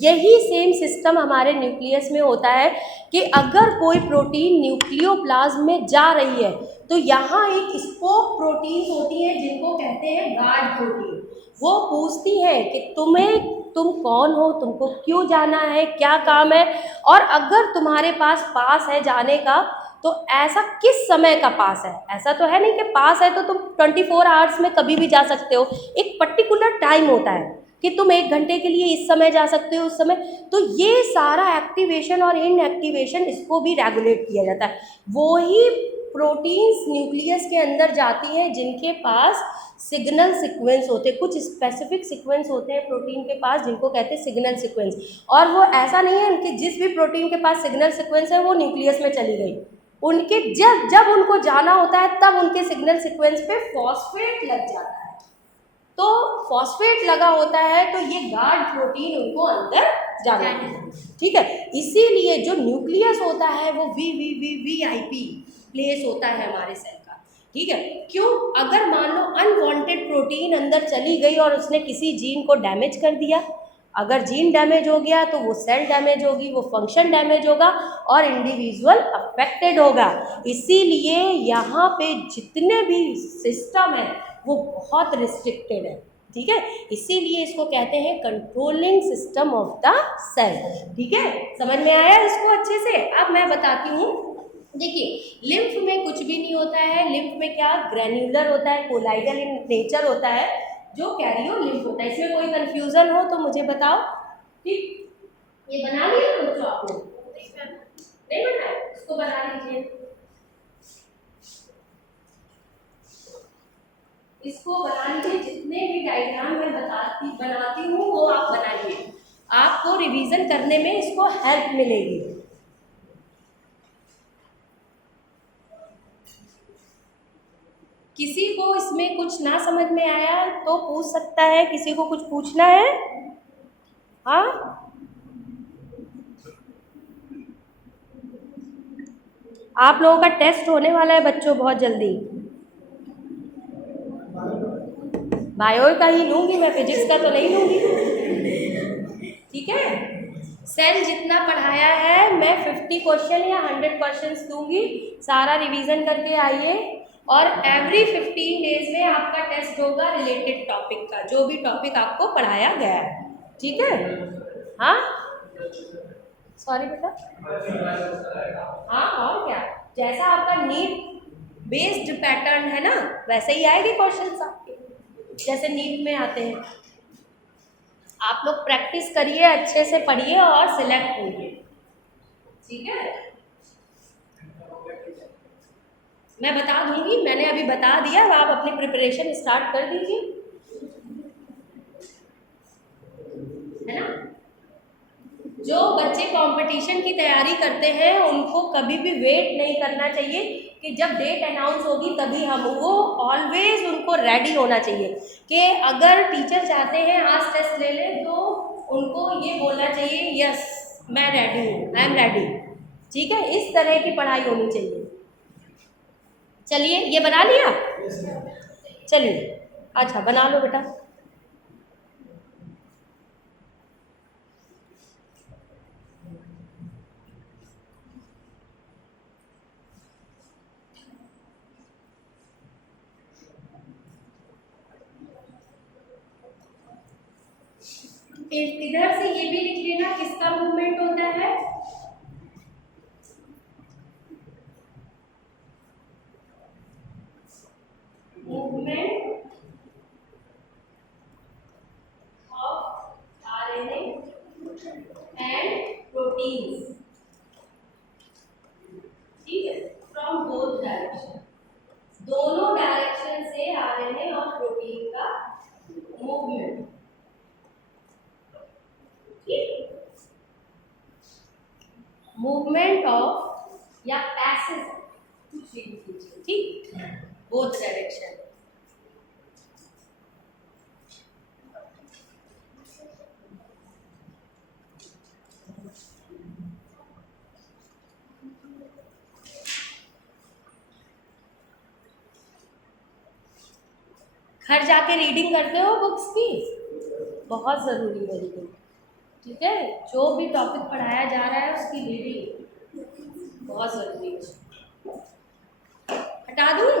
यही सेम सिस्टम हमारे न्यूक्लियस में होता है कि अगर कोई प्रोटीन न्यूक्लियोप्लाज्म में जा रही है तो यहाँ एक स्पोक प्रोटीन होती है जिनको कहते हैं गार्ड प्रोटीन। वो पूछती है कि तुम कौन हो, तुमको क्यों जाना है, क्या काम है, और अगर तुम्हारे पास है जाने का तो ऐसा किस समय का पास है। ऐसा तो है नहीं कि पास है तो तुम 24 आवर्स में कभी भी जा सकते हो, एक पर्टिकुलर टाइम होता है कि तुम 1 घंटे के लिए इस समय जा सकते हो, उस समय। तो ये सारा एक्टिवेशन और इनएक्टिवेशन इसको भी रेगुलेट किया जाता है। वो ही प्रोटीन्स न्यूक्लियस के अंदर जाती हैं जिनके पास सिग्नल सीक्वेंस होते हैं, कुछ स्पेसिफिक सीक्वेंस होते हैं प्रोटीन के पास जिनको कहते हैं सिग्नल सीक्वेंस। और वो ऐसा नहीं है कि जिस भी प्रोटीन के पास सिग्नल सीक्वेंस है वो न्यूक्लियस में चली गई, उनके जब उनको जाना होता है तब उनके सिग्नल सीक्वेंस पे फॉस्फेट लग जाता है। तो फॉस्फेट लगा होता है तो ये गार्ड प्रोटीन उनको अंदर जाना है। ठीक है, इसीलिए जो न्यूक्लियस होता है वो वीआईपी प्लेस होता है हमारे सेल का। ठीक है, क्यों? अगर मान लो अनवांटेड प्रोटीन अंदर चली गई और उसने किसी जीन को डैमेज कर दिया, अगर जीन डैमेज हो गया तो वो सेल डैमेज होगी, वो फंक्शन डैमेज होगा और इंडिविजुअल अफेक्टेड होगा। इसीलिए यहाँ पे जितने भी सिस्टम है वो बहुत रिस्ट्रिक्टेड है। ठीक है, इसीलिए इसको कहते हैं controlling system of the cell. ठीक है, समझ में आया इसको अच्छे से? अब मैं बताती हूँ। देखिए, लिम्फ में कुछ भी नहीं होता है। लिम्फ में क्या ग्रैन्युलर होता है, कोलाइडल इन नेचर होता है, जो कैरियो लिम्फ होता है। इसमें कोई कंफ्यूजन हो तो मुझे बताओ। ठीक, ये बना लिया ना बच्चों आप लोग? नहीं बनाया? इसको बना लीजिए। इसको बना लीजिए। जितने भी डायग्राम मैं बनाती हूँ वो आप बनाइए, आपको रिवीजन करने में इसको हेल्प मिलेगी। किसी को इसमें कुछ ना समझ में आया तो पूछ सकता है, किसी को कुछ पूछना है? हाँ, आप लोगों का टेस्ट होने वाला है बच्चों बहुत जल्दी। बायो का ही लूँगी मैं, फिजिक्स का तो नहीं लूँगी। ठीक है, सेल जितना पढ़ाया है मैं 50 क्वेश्चन या 100 क्वेश्चंस दूंगी, सारा रिवीजन करके आइए। और एवरी 15 डेज में आपका टेस्ट होगा रिलेटेड टॉपिक का, जो भी टॉपिक आपको पढ़ाया गया है। ठीक है? हाँ, सॉरी बेटा। हाँ, और क्या, जैसा आपका नीट बेस्ड पैटर्न है ना वैसे ही आएगी क्वेश्चंस आपके, जैसे नीट में आते हैं। आप लोग प्रैक्टिस करिए, अच्छे से पढ़िए और सिलेक्ट होइए। ठीक है, मैं बता दूंगी, मैंने अभी बता दिया, अब आप अपनी प्रिपरेशन स्टार्ट कर दीजिए, है ना। जो बच्चे कंपटीशन की तैयारी करते हैं उनको कभी भी वेट नहीं करना चाहिए कि जब डेट अनाउंस होगी तभी हम, वो ऑलवेज उनको रेडी होना चाहिए कि अगर टीचर चाहते हैं आज टेस्ट ले लें तो उनको ये बोलना चाहिए यस मैं रेडी हूँ, आई एम रेडी। ठीक है, इस तरह की पढ़ाई होनी चाहिए। चलिए, ये बना लिया? चलिए, अच्छा बना लो बेटा। इधर से ये भी लिख लेना किसका मूवमेंट होता है। ठीक, बोथ डायरेक्शन। घर जाके रीडिंग करते हो बुक्स की, बहुत ज़रूरी है रीडिंग। ठीक है, जो भी टॉपिक पढ़ाया जा रहा है उसकी रीडिंग बहुत ज़रूरी है। हटा दूँ?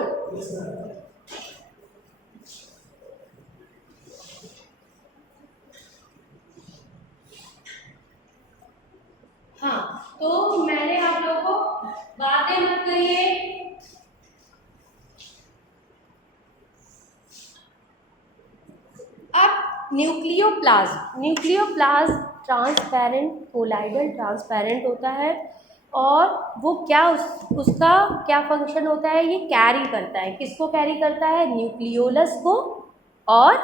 हाँ, तो मैंने आप लोगों को बातें मत करिए। अब न्यूक्लियोप्लाज्म ट्रांसपेरेंट कोलाइडल ट्रांसपेरेंट होता है, और वो क्या उसका क्या फंक्शन होता है, ये कैरी करता है, किसको कैरी करता है, न्यूक्लियोलस को और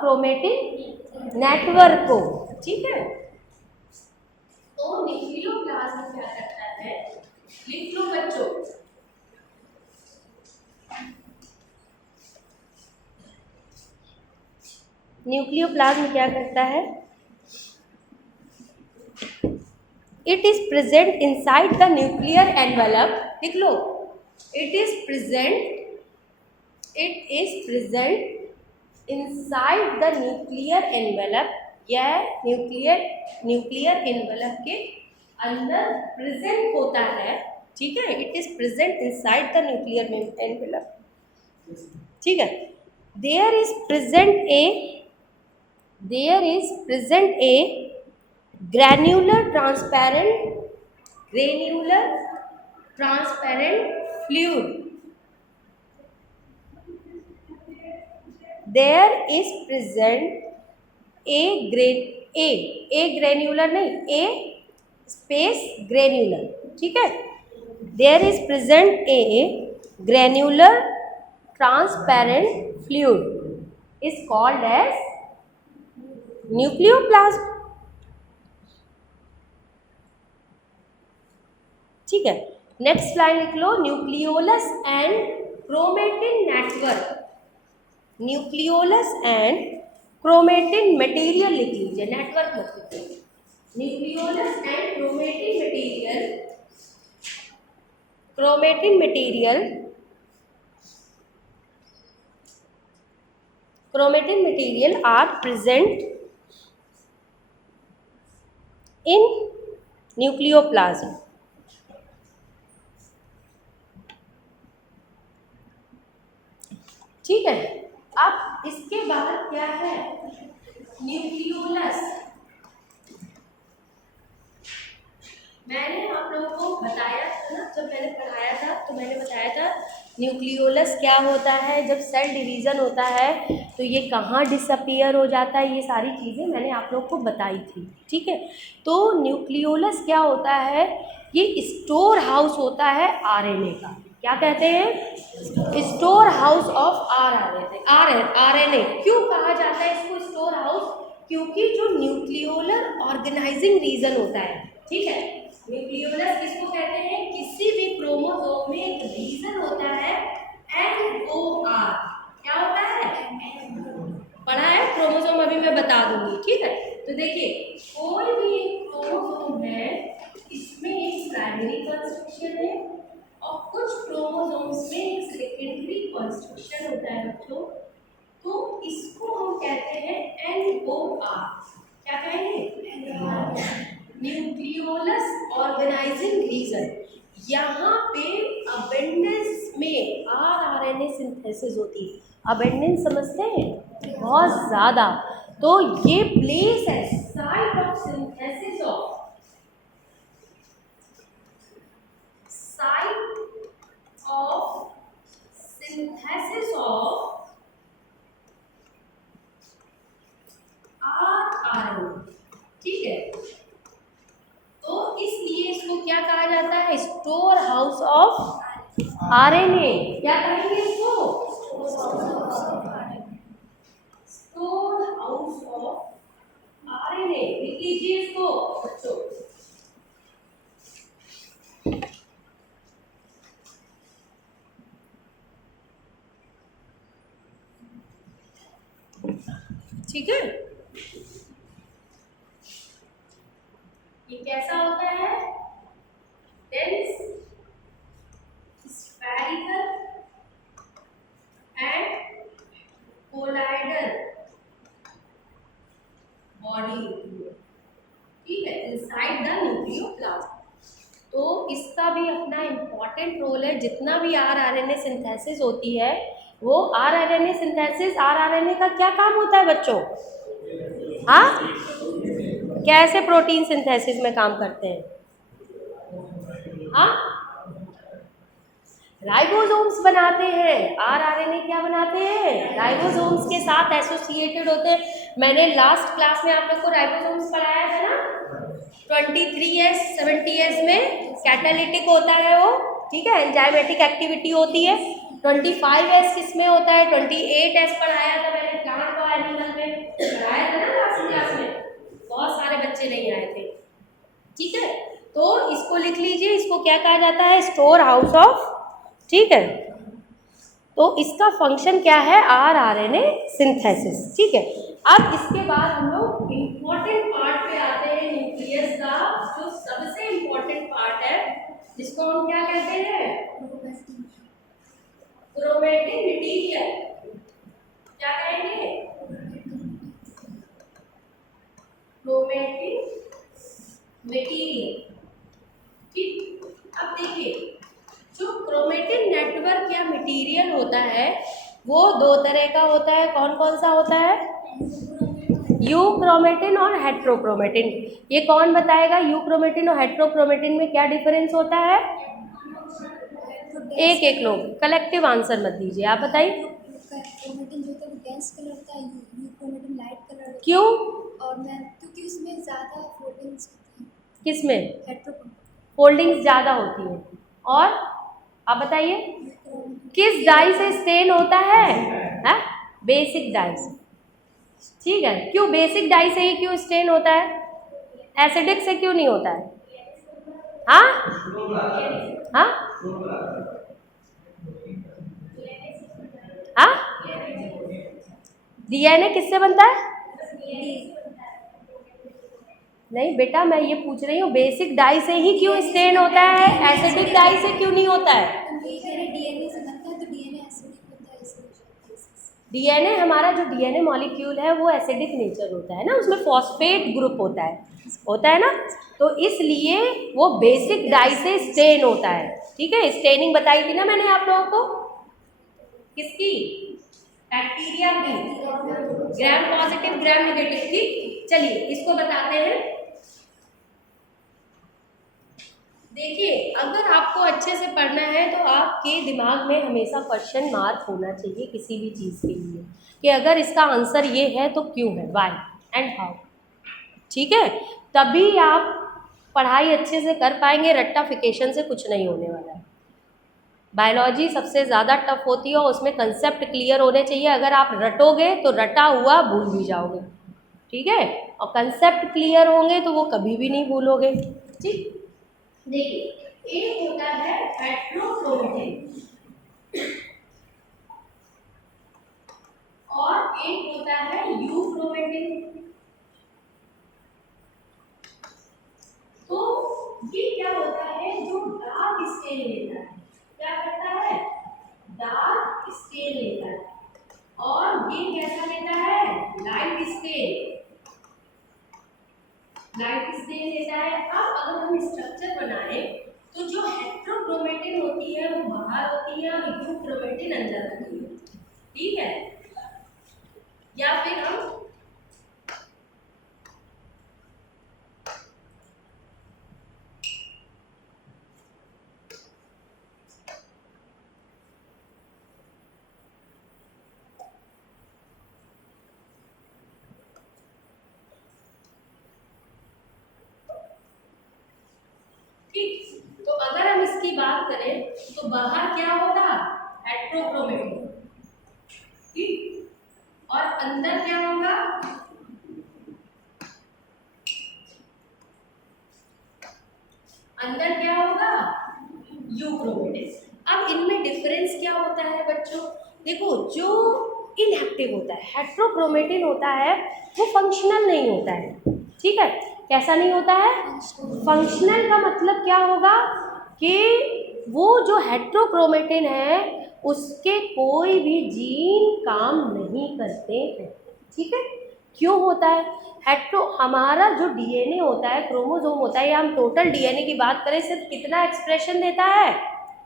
क्रोमेटिन नेटवर्क को। ठीक है, तो न्यूक्लियोप्लाज्म क्या करता है, लिख लो बच्चों। न्यूक्लियोप्लाज्म क्या करता है, it is present inside the nuclear envelope. लिख लो, it is present inside the nuclear envelope. यह न्यूक्लियर एनवेलप के अंदर प्रेजेंट होता है। ठीक है, it is present inside the nuclear envelope. ठीक है, there is present a granular transparent fluid. There is present a granular नहीं, a space granular। ठीक है, there is present a granular transparent fluid is called as nucleoplasm। ठीक है, नेक्स्ट लाइन लिख लो, nucleolus and chromatin network. Nucleolus and chromatin material लिख लीजिए, नेटवर्क मत लिखिए। Nucleolus and chromatin material are present in nucleoplasm. ठीक है, अब इसके बाद क्या है, न्यूक्लियोलस। मैंने आप लोगों को बताया था ना, जब मैंने पढ़ाया था तो मैंने बताया था न्यूक्लियोलस क्या होता है, जब सेल डिवीज़न होता है तो ये कहाँ डिसअपियर हो जाता है, ये सारी चीज़ें मैंने आप लोगों को बताई थी। ठीक है, तो न्यूक्लियोलस क्या होता है, ये स्टोर हाउस होता है आरएनए का। क्या कहते हैं, स्टोर हाउस ऑफ आरएनए। क्यों कहा जाता है इसको स्टोर हाउस, क्योंकि जो न्यूक्लियोलर ऑर्गेनाइजिंग रीजन होता है, ठीक है, न्यूक्लियोलस किसको कहते हैं, किसी भी क्रोमोसोम में एक रीजन होता है NOR। क्या होता है, पढ़ा है क्रोमोसोम, अभी मैं बता दूंगी। ठीक है, तो देखिए कोई भी एक क्रोमोसोम है, इसमें एक प्राइमरी कंस्ट्रक्शन है और कुछ क्रोमोसोम्स में एक सेकेंडरी कंस्ट्रक्शन होता है बच्चों। तो इसको हम कहते हैं NOR। क्या कहेंगे, न्यूक्लियोलस ऑर्गेनाइजिंग रीजन। यहाँ पे अबेंडेंस में आरएनए सिंथेसिस होती है। अबेंडेंस समझते हैं, बहुत ज़्यादा। तो ये प्लेस है site of synthesis of RNA. ठीक है, तो इसलिए इसको क्या कहा जाता है, स्टोर हाउस ऑफ आरएनए। क्या कहेंगे इसको, स्टोर हाउस ऑफ आरएनए। लिख लीजिए इसको बच्चों। ठीक है, ये कैसा होता है? Dense, spherical and colloidal body होती है, ठीक है, इनसाइड द न्यूक्लियोप्लाज्म। तो इसका भी अपना इम्पॉर्टेंट रोल है। जितना भी आरआरएनए सिंथेसिस होती है, वो आरआरएनए सिंथेसिस, आरआरएनए का क्या काम होता है बच्चों? हाँ, कैसे प्रोटीन सिंथेसिस में काम करते हैं? हाँ, राइबोसोम्स बनाते हैं। आरआरएनए क्या बनाते हैं? राइबोसोम्स के साथ एसोसिएटेड होते हैं। मैंने लास्ट क्लास में आप लोग को राइबोसोम्स पढ़ाया था ना, 23S 70S में कैटालिटिक होता है वो, ठीक है, एंजाइमेटिक एक्टिविटी होती है। 25S किस में होता है? 28S पढ़ाया था मैंने, प्लांट और एनिमल में पढ़ाया था ना लास्ट क्लास में, बहुत सारे बच्चे नहीं आए थे, ठीक है। तो इसको लिख लीजिए, इसको क्या कहा जाता है? स्टोर हाउस ऑफ, ठीक है। तो इसका फंक्शन क्या है? आरआरएनए सिंथेसिस, ठीक है। अब इसके बाद हम लोग इम्पोर्टेंट पार्ट पे आते हैं, न्यूक्लियस का जो सबसे इम्पोर्टेंट पार्ट है, जिसको हम क्या कहते हैं? Chromatin material. क्या कहेंगे? क्रोमेटिन मटेरियल, ठीक। अब देखिए, जो क्रोमेटिन नेटवर्क या मटेरियल होता है वो दो तरह का होता है। कौन कौन सा होता है? यूक्रोमेटिन और हेट्रोक्रोमेटिन। ये कौन बताएगा यूक्रोमेटिन और हेट्रोक्रोमेटिन में क्या डिफरेंस होता है? एक एक लोग कलेक्टिव आंसर मत दीजिए, आप बताइए। क्रोमेटिन जो होता है वो गैस कलर का, यूक्रोमेटिन लाइट कलर। क्यों? और मैं क्योंकि उसमें ज़्यादा फोल्डिंग्स होती हैं। किसमें हेट्रोक्रोमेटिन फोल्डिंग्स ज़्यादा होती है? और आप बताइए किस डाई से स्टेन होता है? बेसिक डाई से, ठीक है। क्यों बेसिक डाई से ही क्यों स्टेन होता है? एसिडिक से क्यों नहीं होता है? हाँ हाँ हाँ, डीएनए किससे बनता है? नहीं बेटा, मैं ये पूछ रही हूँ बेसिक डाई से ही क्यों स्टेन होता है, एसिडिक डाई से क्यों नहीं होता है? डीएनए से बनता है तो डीएनए एसिडिक होता है इसलिए। डीएनए, हमारा जो डीएनए मॉलिक्यूल है वो एसिडिक नेचर होता है ना, उसमें फॉस्फेट ग्रुप होता है ना, तो इसलिए वो बेसिक डाई से स्टेन होता है, ठीक है। स्टेनिंग बताई थी ना मैंने आप लोगों को, किसकी? बैक्टीरिया की, ग्राम पॉजिटिव ग्राम नेगेटिव की। चलिए इसको बताते हैं। देखिए, अगर आपको अच्छे से पढ़ना है तो आपके दिमाग में हमेशा क्वेश्चन मार्क होना चाहिए किसी भी चीज़ के लिए, कि अगर इसका आंसर ये है तो क्यों है, वाई एंड हाउ, ठीक है। तभी आप पढ़ाई अच्छे से कर पाएंगे, रट्टाफिकेशन से कुछ नहीं होने वाला है। बायोलॉजी सबसे ज़्यादा टफ होती है और उसमें कंसेप्ट क्लियर होने चाहिए। अगर आप रटोगे तो रटा हुआ भूल भी जाओगे, ठीक है, और कंसेप्ट क्लियर होंगे तो वो कभी भी नहीं भूलोगे, ठीक। देखिए, एक होता है हेट्रोक्रोमेटिन और एक होता है यूक्रोमेटिन। तो ये क्या होता है? जो डार्क स्टेन लेता है, क्या करता है? डार्क स्टेन लेता है। और ये कैसा लेता है? लाइट स्टेन, लाइट स्टेन लेता है। अब अगर हम स्ट्रक्चर बनाए तो जो हेट्रोक्रोमेटिन होती है वो बाहर होती है और यूक्रोमेटिन अंदर होती है, ठीक है। या फिर हम ठीक, तो अगर हम इसकी बात करें तो बाहर क्या होगा? हेट्रोक्रोमेटिन, ठीक, और अंदर क्या होगा? अंदर क्या होगा? यूक्रोमेटिन। अब इनमें डिफरेंस क्या होता है बच्चों? देखो, जो इनएक्टिव होता है। हेट्रोक्रोमेटिन होता है वो फंक्शनल नहीं होता है, ठीक है। कैसा नहीं होता है? फंक्शनल का मतलब क्या होगा कि वो जो हेट्रोक्रोमेटिन है उसके कोई भी जीन काम नहीं करते हैं, ठीक है। क्यों होता है? हमारा जो डीएनए होता है, क्रोमोसोम होता है, या हम टोटल डीएनए की बात करें, सिर्फ कितना एक्सप्रेशन देता है?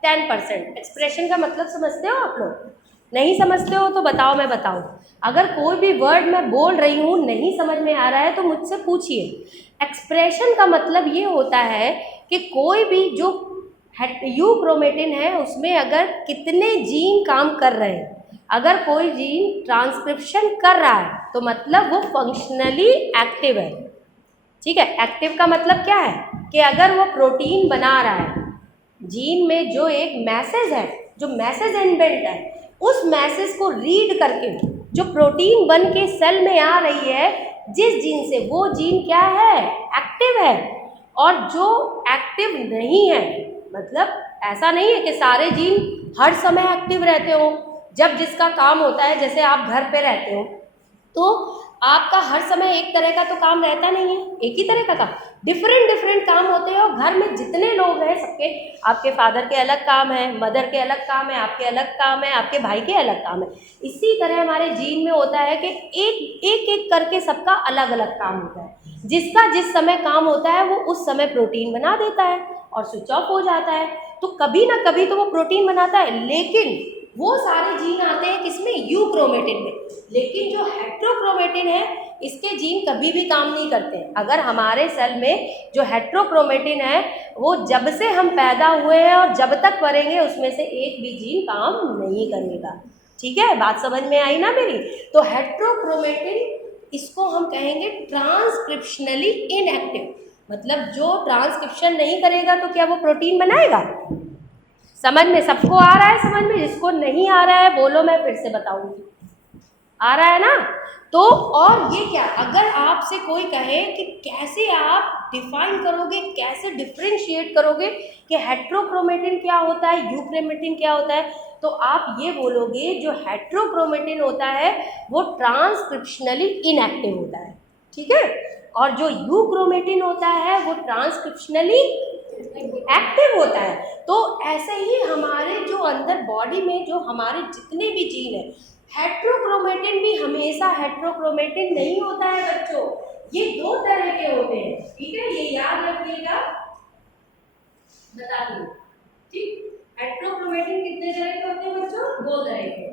10%। एक्सप्रेशन का मतलब समझते हो आप लोग? नहीं समझते हो तो बताओ, मैं बताऊं। अगर कोई भी वर्ड मैं बोल रही हूँ नहीं समझ में आ रहा है तो मुझसे पूछिए। एक्सप्रेशन का मतलब ये होता है कि कोई भी जो यूक्रोमेटिन है उसमें अगर कितने जीन काम कर रहे हैं, अगर कोई जीन ट्रांसक्रिप्शन कर रहा है तो मतलब वो फंक्शनली एक्टिव है, ठीक है। एक्टिव का मतलब क्या है कि अगर वो प्रोटीन बना रहा है, जीन में जो एक मैसेज है, जो मैसेज इनबिल्ट है, उस मैसेज को रीड करके जो प्रोटीन बन के सेल में आ रही है जिस जीन से, वो जीन क्या है? एक्टिव है। और जो एक्टिव नहीं है, मतलब ऐसा नहीं है कि सारे जीन हर समय एक्टिव रहते हो। जब जिसका काम होता है, जैसे आप घर पे रहते हो तो आपका हर समय एक तरह का तो काम रहता नहीं है, एक ही तरह का काम, डिफरेंट डिफरेंट काम होते हैं। और घर में जितने लोग हैं सबके, आपके फादर के अलग काम है, मदर के अलग काम है, आपके अलग काम है, आपके भाई के अलग काम है। इसी तरह हमारे जीन में होता है कि एक एक एक करके सबका अलग अलग काम होता है। जिसका जिस समय काम होता है वो उस समय प्रोटीन बना देता है और स्विच ऑफ हो जाता है। तो कभी ना कभी तो वो प्रोटीन बनाता है, लेकिन वो सारे जीन आते हैं किसमें? यूक्रोमेटिन में। लेकिन जो हेट्रोक्रोमेटिन है इसके जीन कभी भी काम नहीं करते। अगर हमारे सेल में जो हेट्रोक्रोमेटिन है वो जब से हम पैदा हुए हैं और जब तक मरेंगे उसमें से एक भी जीन काम नहीं करेगा, ठीक है। बात समझ में आई ना मेरी? तो हेट्रोक्रोमेटिन, इसको हम कहेंगे ट्रांसक्रिप्शनली इनएक्टिव, मतलब जो ट्रांसक्रिप्शन नहीं करेगा तो क्या वो प्रोटीन बनाएगा? समझ में सबको आ रहा है? समझ में? जिसको नहीं आ रहा है बोलो, मैं फिर से बताऊंगी। आ रहा है ना? तो और ये क्या, अगर आपसे कोई कहे कि कैसे आप डिफाइन करोगे, कैसे डिफ्रेंशिएट करोगे कि हेट्रोक्रोमेटिन क्या होता है, यूक्रोमेटिन क्या होता है, तो आप ये बोलोगे जो हेट्रोक्रोमेटिन होता है वो ट्रांसक्रिप्शनली इनएक्टिव होता है, ठीक है। और जो यूक्रोमेटिन होता है वो ट्रांसक्रिप्शनली एक्टिव होता है। तो ऐसे ही हमारे जो अंदर बॉडी में जो हमारे जितने भी जीन है, हेट्रोक्रोमेटिन भी हमेशा हेट्रोक्रोमेटिन नहीं होता है बच्चों, ये दो तरह के होते हैं, ठीक है। ये याद रखिएगा, बता दूं, ठीक। हेट्रोक्रोमेटिन कितने तरह के होते हैं बच्चों? दो तरह के।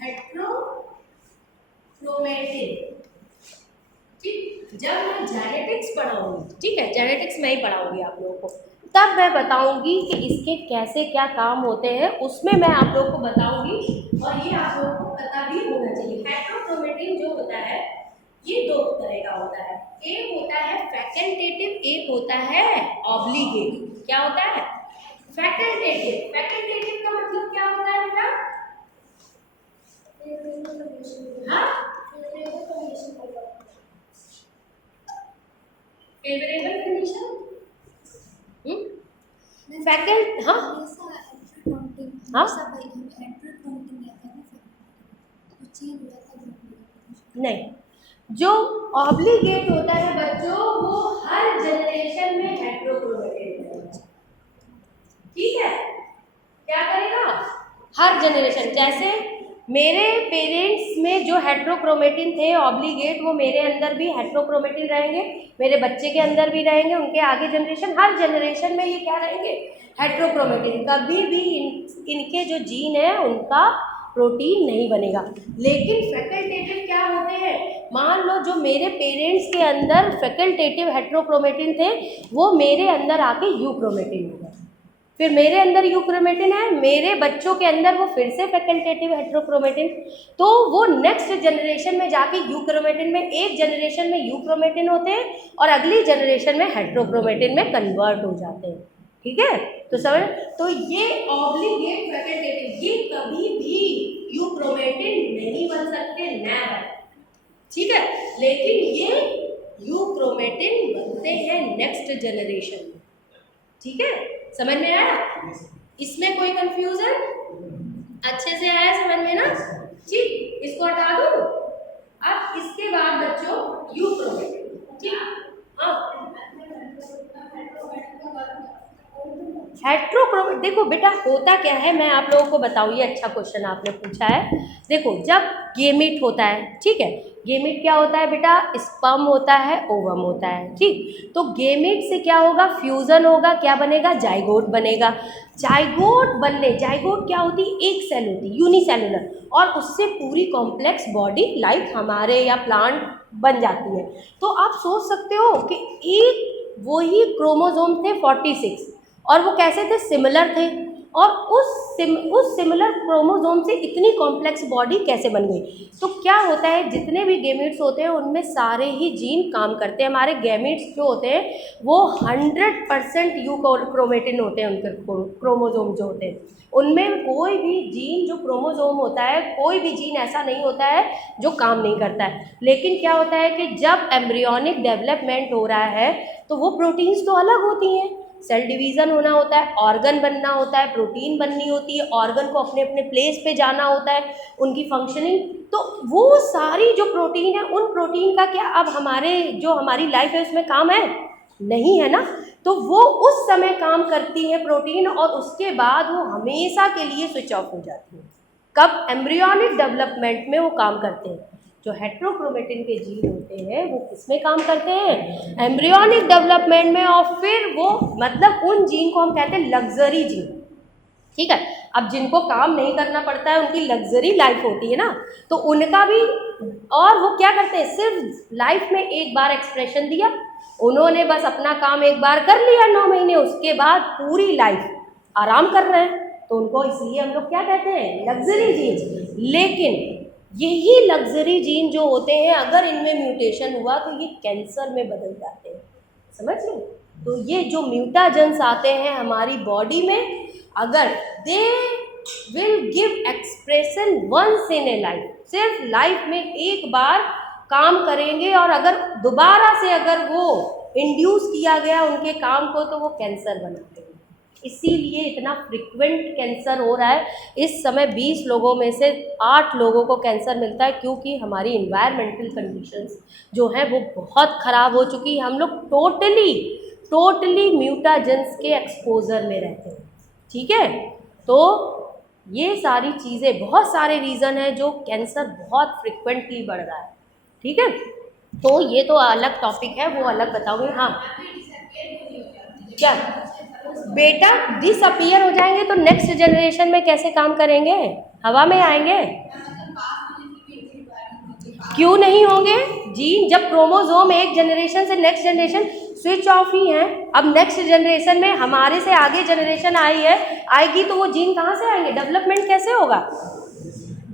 हेट्रोक्रोमेटिन, ठीक। जब मैं जेनेटिक्स पढ़ाऊंगी, ठीक है, जेनेटिक्स में ही पढ़ाऊंगी आप लोगों को, तब मैं बताऊंगी कि इसके कैसे क्या काम होते हैं, उसमें मैं आप लोगों को बताऊंगी। और ये आप लोगों को पता भी होना चाहिए। हेट्रोक्रोमेटिन जो होता है ये दो तरह का होता है, एक होता है फैकल्टेटिव, एक होता है ऑब्लिगेट। क्या होता है? फैकल्टेटिव। फैकल्टेटिव का मतलब क्या होता है बेटा? हाँ, फेवरेबल कंडीशन। फैकल्ट, हाँ हाँ, नहीं, जो ऑब्लिगेट होता है बच्चों वो हर जनरेशन में हेट्रोक्रोमेटिन है, ठीक है। क्या करेगा? हर जनरेशन, जैसे मेरे पेरेंट्स में जो हेट्रोक्रोमेटिन थे ऑब्लिगेट, वो मेरे अंदर भी हेट्रोक्रोमेटिन रहेंगे, मेरे बच्चे के अंदर भी रहेंगे, उनके आगे जनरेशन, हर जनरेशन में ये क्या रहेंगे? हेट्रोक्रोमेटिन। कभी भी इनके जो जीन है उनका प्रोटीन नहीं बनेगा। लेकिन फैकल्टेटिव क्या होते हैं? मान लो जो मेरे पेरेंट्स के अंदर फैकल्टेटिव हेट्रोक्रोमेटिन थे वो मेरे अंदर आके यूक्रोमेटिन हो गए, फिर मेरे अंदर यूक्रोमेटिन है, मेरे बच्चों के अंदर वो फिर से फैकल्टेटिव हेट्रोक्रोमेटिन, तो वो नेक्स्ट जनरेशन में जाके यूक्रोमेटिन में, एक जनरेशन में यूक्रोमेटिन होते हैं और अगली जनरेशन में हेट्रोक्रोमेटिन में कन्वर्ट हो जाते हैं, ठीक है। तो समझ, तो ये ऑब्लिगेट फैकल्टेटिव, ये कभी भी यूक्रोमेटिन नहीं बन सकते, नेवर, ठीक है। लेकिन ये यूक्रोमेटिन बनते हैं नेक्स्ट जनरेशन में, ठीक है। समझ में आया? इसमें कोई कंफ्यूजन? अच्छे से आया समझ में ना? ठीक, इसको हटा दो। अब इसके बाद बच्चों यूक्रोमेटिन, ठीक। हाँ, हेट्रोक्रोमेटिन देखो बेटा होता क्या है, मैं आप लोगों को बताऊँ, ये अच्छा क्वेश्चन आपने पूछा है। देखो जब गेमीट होता है, ठीक है, गेमीट क्या होता है बेटा? स्पर्म होता है, ओवम होता है, ठीक। तो गेमीट से क्या होगा? फ्यूजन होगा, क्या बनेगा? जाइगोट बनेगा। जाइगोट क्या होती? एक सेल होती, यूनिसेलुलर, और उससे पूरी कॉम्प्लेक्स बॉडी लाइक हमारे या प्लांट बन जाती है। तो आप सोच सकते हो कि एक वही क्रोमोसोम थे 46, और वो कैसे थे? सिमिलर थे, और उस सिमिलर क्रोमोसोम से इतनी कॉम्प्लेक्स बॉडी कैसे बन गई? तो क्या होता है, जितने भी गैमेट्स होते हैं उनमें सारे ही जीन काम करते हैं। हमारे गैमेट्स जो होते हैं वो 100% यूक्रोमेटिन होते हैं, उनके क्रोमोसोम जो होते हैं उनमें कोई भी जीन जो क्रोमोसोम होता है, कोई भी जीन ऐसा नहीं होता है जो काम नहीं करता है। लेकिन क्या होता है कि जब एम्ब्रियोनिक डेवलपमेंट हो रहा है तो वो प्रोटीन्स तो अलग होती हैं, सेल डिवीज़न होना होता है, ऑर्गन बनना होता है, प्रोटीन बननी होती है, ऑर्गन को अपने अपने प्लेस पे जाना होता है, उनकी फंक्शनिंग। तो वो सारी जो प्रोटीन है, उन प्रोटीन का क्या अब हमारे जो हमारी लाइफ है उसमें काम है? नहीं है ना। तो वो उस समय काम करती है प्रोटीन, और उसके बाद वो हमेशा के लिए स्विच ऑफ हो जाती है। कब? एम्ब्रियोनिक डेवलपमेंट में वो काम करते हैं। जो हेट्रोक्रोमेटिन के जीन होते हैं वो किसमें काम करते हैं? एम्ब्रियोनिक डेवलपमेंट में, और फिर वो मतलब उन जीन को हम कहते हैं लग्जरी जीन, ठीक है। अब जिनको काम नहीं करना पड़ता है, उनकी लग्जरी लाइफ होती है ना, तो उनका भी, और वो क्या करते हैं? सिर्फ लाइफ में एक बार एक्सप्रेशन दिया, उन्होंने बस अपना काम एक बार कर लिया 9 महीने, उसके बाद पूरी लाइफ आराम कर रहे हैं, तो उनको इसलिए हम लोग क्या कहते हैं? Luxury gene. लेकिन यही लग्जरी जीन जो होते हैं, अगर इनमें म्यूटेशन हुआ तो ये कैंसर में बदल जाते हैं, समझ लो। तो ये जो म्यूटाजेंस आते हैं हमारी बॉडी में, अगर they will give expression once in a life, सिर्फ लाइफ में एक बार काम करेंगे, और अगर दोबारा से अगर वो इंड्यूस किया गया उनके काम को तो वो कैंसर बनाते हैं। इसीलिए इतना फ्रिक्वेंट कैंसर हो रहा है इस समय। 20 लोगों में से 8 लोगों को कैंसर मिलता है, क्योंकि हमारी इन्वायरमेंटल कंडीशंस जो हैं वो बहुत ख़राब हो चुकी है। हम लोग टोटली म्यूटाजेंस के एक्सपोजर में रहते हैं, ठीक है। तो ये सारी चीज़ें, बहुत सारे रीज़न हैं जो कैंसर बहुत फ्रिक्वेंटली बढ़ रहा है, ठीक है। तो ये तो अलग टॉपिक है, वो अलग बताऊंगी। हाँ, क्या बेटा डिसअपियर हो जाएंगे तो नेक्स्ट जनरेशन में कैसे काम करेंगे? हवा में आएंगे? क्यों नहीं होंगे? जीन जब क्रोमोसोम एक जनरेशन से नेक्स्ट जनरेशन स्विच ऑफ ही है, अब नेक्स्ट जनरेशन में हमारे से आगे जनरेशन आएगी तो वो जीन कहाँ से आएंगे? डेवलपमेंट कैसे होगा?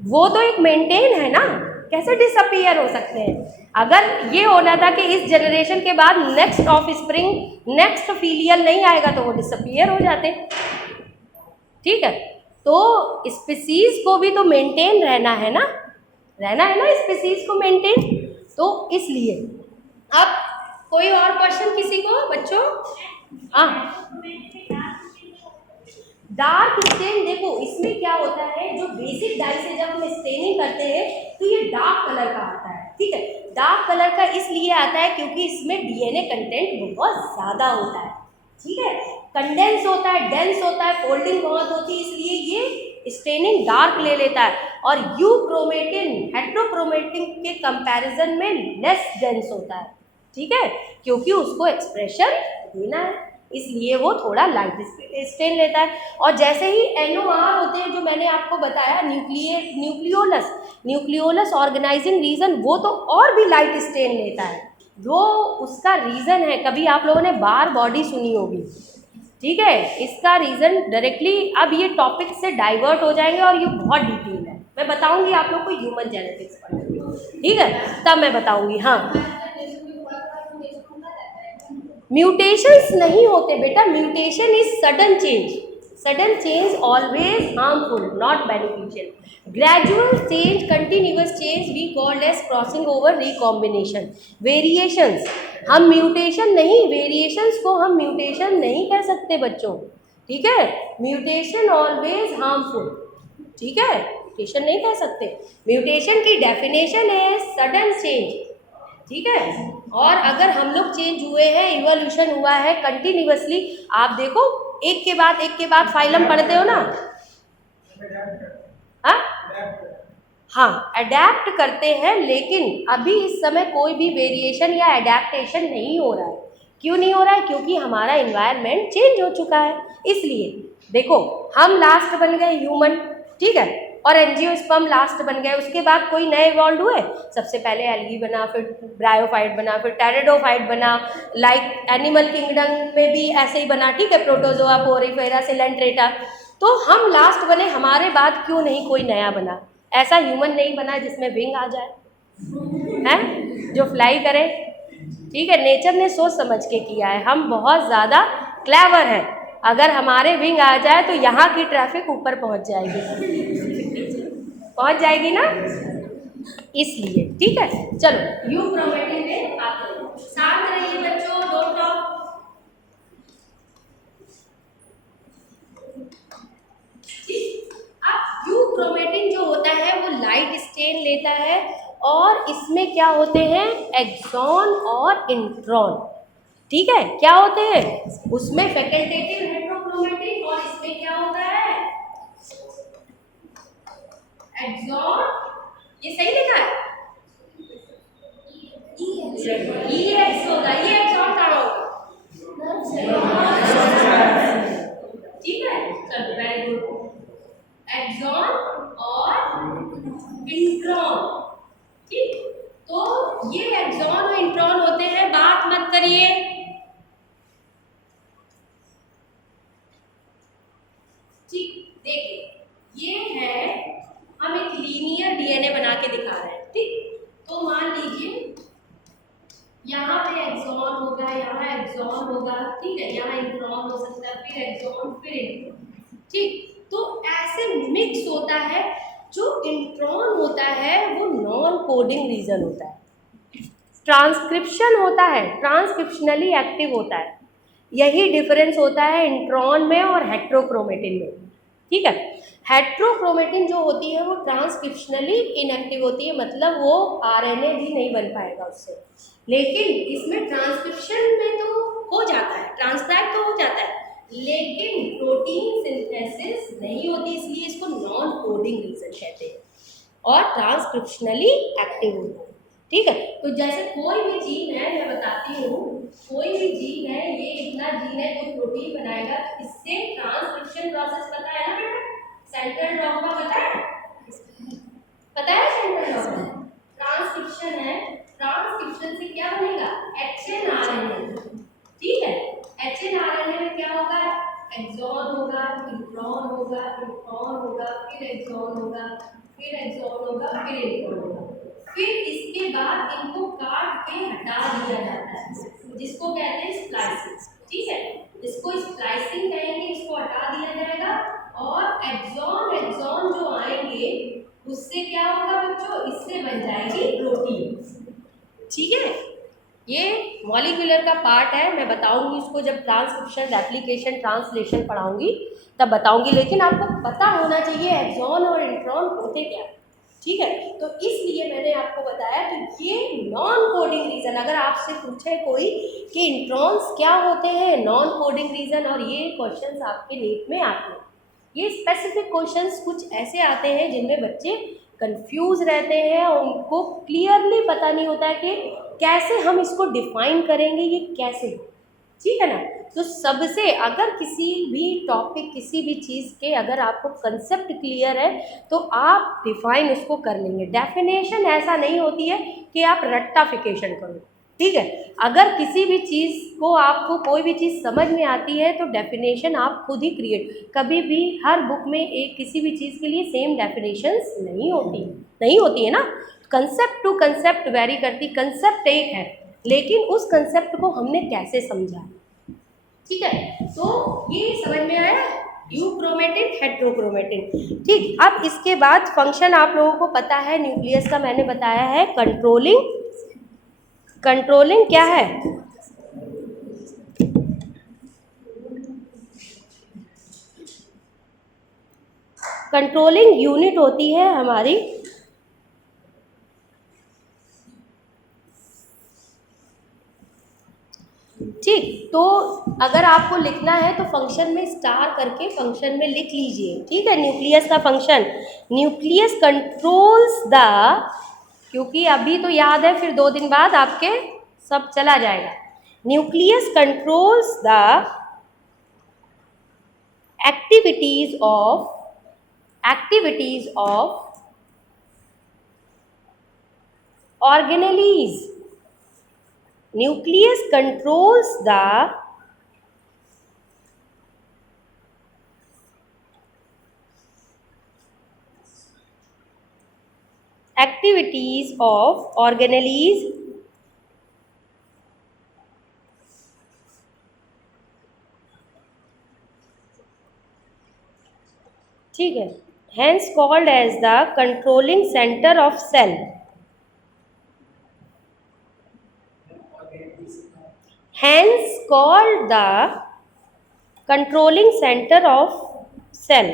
वो तो एक मेंटेन है ना, कैसे डिसअपियर हो सकते हैं? अगर ये होना था कि इस जनरेशन के बाद next of spring, next filial नहीं आएगा तो वो डिसअपियर हो जाते, ठीक है। तो स्पीसीज को भी तो मेंटेन रहना है ना, स्पीसीज को मेंटेन, तो इसलिए। अब कोई और क्वेश्चन किसी को बच्चों? हाँ, डार्क स्टेन, देखो इसमें क्या होता है, जो बेसिक डाई से जब हम स्टेनिंग करते हैं तो ये डार्क कलर का आता है, ठीक है। डार्क कलर का इसलिए आता है क्योंकि इसमें डीएनए कंटेंट बहुत ज़्यादा होता है, ठीक है, कंडेंस होता है, डेंस होता है, फोल्डिंग बहुत होती है, इसलिए ये स्टेनिंग डार्क ले लेता है। और यूक्रोमेटिन हेट्रोक्रोमेटिन के कंपैरिजन में लेस डेंस होता है, ठीक है, क्योंकि उसको एक्सप्रेशन देना है, इसलिए वो थोड़ा लाइट स्टेन लेता है। और जैसे ही NOR होते हैं जो मैंने आपको बताया, न्यूक्लियोलस ऑर्गेनाइजिंग रीजन, वो तो और भी लाइट स्टेन लेता है। वो उसका रीज़न है, कभी आप लोगों ने बार बॉडी सुनी होगी, ठीक है, इसका रीज़न डायरेक्टली, अब ये टॉपिक से डाइवर्ट हो जाएंगे और ये बहुत डिटेल है, मैं बताऊंगी आप लोग को ह्यूमन जेनेटिक्स पर, ठीक है, तब मैं बताऊंगी। हाँ, म्यूटेशंस नहीं होते बेटा, mutation is sudden change always harmful not beneficial, gradual change, continuous change we called as crossing over, recombination. Variations हम म्यूटेशन नहीं, वेरिएशंस को हम म्यूटेशन नहीं कह सकते बच्चों, ठीक है। म्यूटेशन ऑलवेज हार्मफुल, ठीक है, म्यूटेशन नहीं कह सकते। म्यूटेशन की डेफिनेशन है सडन चेंज, ठीक है। और अगर हम लोग चेंज हुए हैं, इवोल्यूशन हुआ है कंटिन्यूअसली, आप देखो एक के बाद फाइलम पढ़ते हो ना, हाँ अडेप्ट करते हैं, लेकिन अभी इस समय कोई भी वेरिएशन या एडेप्टेशन नहीं हो रहा है। क्यों नहीं हो रहा है? क्योंकि हमारा इन्वायरमेंट चेंज हो चुका है। इसलिए देखो हम लास्ट बन गए ह्यूमन, ठीक है, और एंजियोस्पर्म लास्ट बन गए, उसके बाद कोई नए इवॉल्व हुए। सबसे पहले एल्गी बना, फिर ब्रायोफाइट बना, फिर टेरिडोफाइट बना, लाइक एनिमल किंगडम में भी ऐसे ही बना, ठीक है, प्रोटोजोआ, पोरिफेरा, सिलेंट्रेटा। तो हम लास्ट बने, हमारे बाद क्यों नहीं कोई नया बना? ऐसा ह्यूमन नहीं बना जिसमें विंग आ जाए, हैं, जो फ्लाई करे, ठीक है। नेचर ने सोच समझ के किया है, हम बहुत ज़्यादा क्लेवर हैं। अगर हमारे विंग आ जाए तो यहाँ की ट्रैफिक ऊपर पहुँच जाएगी ना, इसलिए, ठीक है। चलो यूक्रोमेटिन में आते हैं, शांत रहिए बच्चों, डोंट टॉक। अब यूक्रोमेटिन जो होता है वो लाइट स्टेन लेता है, और इसमें क्या होते हैं, एक्सॉन और इंट्रॉन, ठीक है। क्या होते हैं उसमें, फैकल्टेटिव हेट्रोक्रोमेटिन, और इसमें क्या होता है, एक्सॉन, ये सही लिखा है, ई एक्स होगा, ये एक्सॉन कहाँ होगा, ठीक है। चलो वेरी गुड, एक्सॉन और इंट्रॉन, ठीक। तो ये एक्सॉन और इंट्रॉन होते हैं, बात मत करिए, ठीक। देखिए ये है, हम एक लीनियर डीएनए बना के दिखा रहे हैं, ठीक। तो मान लीजिए यहाँ पे एक्सॉन होगा, यहाँ एक्सॉन होगा, ठीक है, यहाँ इंट्रॉन हो सकता है, फिर एक्सॉन, फिर इंट्रॉन, ठीक। तो ऐसे मिक्स होता है। जो इंट्रॉन होता है वो नॉन कोडिंग रीजन होता है, ट्रांसक्रिप्शन होता है, ट्रांसक्रिप्शनली एक्टिव होता है। यही डिफरेंस होता है इंट्रॉन में और हेट्रोक्रोमेटिन में, ठीक है। हेट्रोक्रोमेटिन जो होती है वो ट्रांसक्रिप्शनली इनएक्टिव होती है, मतलब वो आरएनए भी नहीं बन पाएगा उससे। लेकिन इसमें ट्रांसक्रिप्शन में तो हो जाता है, ट्रांसक्राइब तो हो जाता है, लेकिन प्रोटीन सिंथेसिस नहीं होती, इसलिए इसको नॉन कोडिंग रीजन कहते हैं, और ट्रांसक्रिप्शनली एक्टिव होता है, ठीक है। तो जैसे कोई भी जीन है, मैं बताती हूँ, कोई भी जीन है, ये इतना जीन है, कोई प्रोटीन बनाएगा, इससे ट्रांसक्रिप्शन प्रोसेस पता है ना बेटा, सेंट्रल डॉगमा पता है, सेंट्रल डॉगमा, ट्रांसक्रिप्शन है, ट्रांसक्रिप्शन से क्या बनेगा, एचएनआरएनए, ठीक है। एचएनआरएनए में क्या होगा, एक्सॉन होगा, इंट्रॉन होगा, इंट्रॉन होगा, फिर एक्सॉन होगा, फिर एक्सॉन होगा, फिर इंट्रॉन होगा, फिर इसके बाद इनको काट के हटा दिया जाता है, जिसको कहते हैं स्प्लाइसिंग, ठीक है। इसको स्प्लाइसिंग कहेंगे, इसको हटा दिया जाएगा, और एक्सॉन जो आएंगे उससे क्या होगा बच्चों, इससे बन जाएगी प्रोटीन, ठीक है। ये मॉलिक्यूलर का पार्ट है, मैं बताऊंगी इसको जब ट्रांसक्रिप्शन, रेप्लिकेशन, ट्रांसलेशन पढ़ाऊंगी तब बताऊंगी, लेकिन आपको पता होना चाहिए एक्सॉन और इंट्रॉन होते क्या, ठीक है। तो इसलिए मैंने आपको बताया कि ये नॉन कोडिंग रीजन, अगर आपसे पूछे कोई कि इंट्रॉन्स क्या होते हैं, नॉन कोडिंग रीजन, और ये क्वेश्चंस आपके नीट में आते हैं, ये स्पेसिफिक क्वेश्चंस कुछ ऐसे आते हैं जिनमें बच्चे कंफ्यूज रहते हैं, और उनको क्लियरली पता नहीं होता है कि कैसे हम इसको डिफाइन करेंगे, ये कैसे, ठीक है ना। तो सबसे, अगर किसी भी टॉपिक, किसी भी चीज़ के अगर आपको कंसेप्ट क्लियर है तो आप डिफाइन उसको कर लेंगे। डेफिनेशन ऐसा नहीं होती है कि आप रट्टाफिकेशन करो, ठीक है। अगर किसी भी चीज़ को, आपको कोई भी चीज़ समझ में आती है तो डेफिनेशन आप खुद ही क्रिएट, कभी भी हर बुक में एक किसी भी चीज़ के लिए सेम डेफिनेशंस नहीं होती है ना, कंसेप्ट टू कंसेप्ट वेरी करती, कंसेप्ट एक है लेकिन उस कंसेप्ट को हमने कैसे समझा, ठीक है। तो ये समझ में आया, यूक्रोमेटिन, हेट्रोक्रोमेटिन, ठीक। अब इसके बाद फंक्शन आप लोगों को पता है न्यूक्लियस का, मैंने बताया है कंट्रोलिंग क्या है, कंट्रोलिंग यूनिट होती है हमारी ठीक। तो अगर आपको लिखना है तो फंक्शन में स्टार करके फंक्शन में लिख लीजिए, ठीक है। न्यूक्लियस का फंक्शन, न्यूक्लियस कंट्रोल्स द, क्योंकि अभी तो याद है, फिर 2 दिन बाद आपके सब चला जाएगा। Nucleus controls the activities of organelles. Nucleus controls the activities of organelles ठीक है, hence called as the controlling center of cell, hence called the controlling center of cell।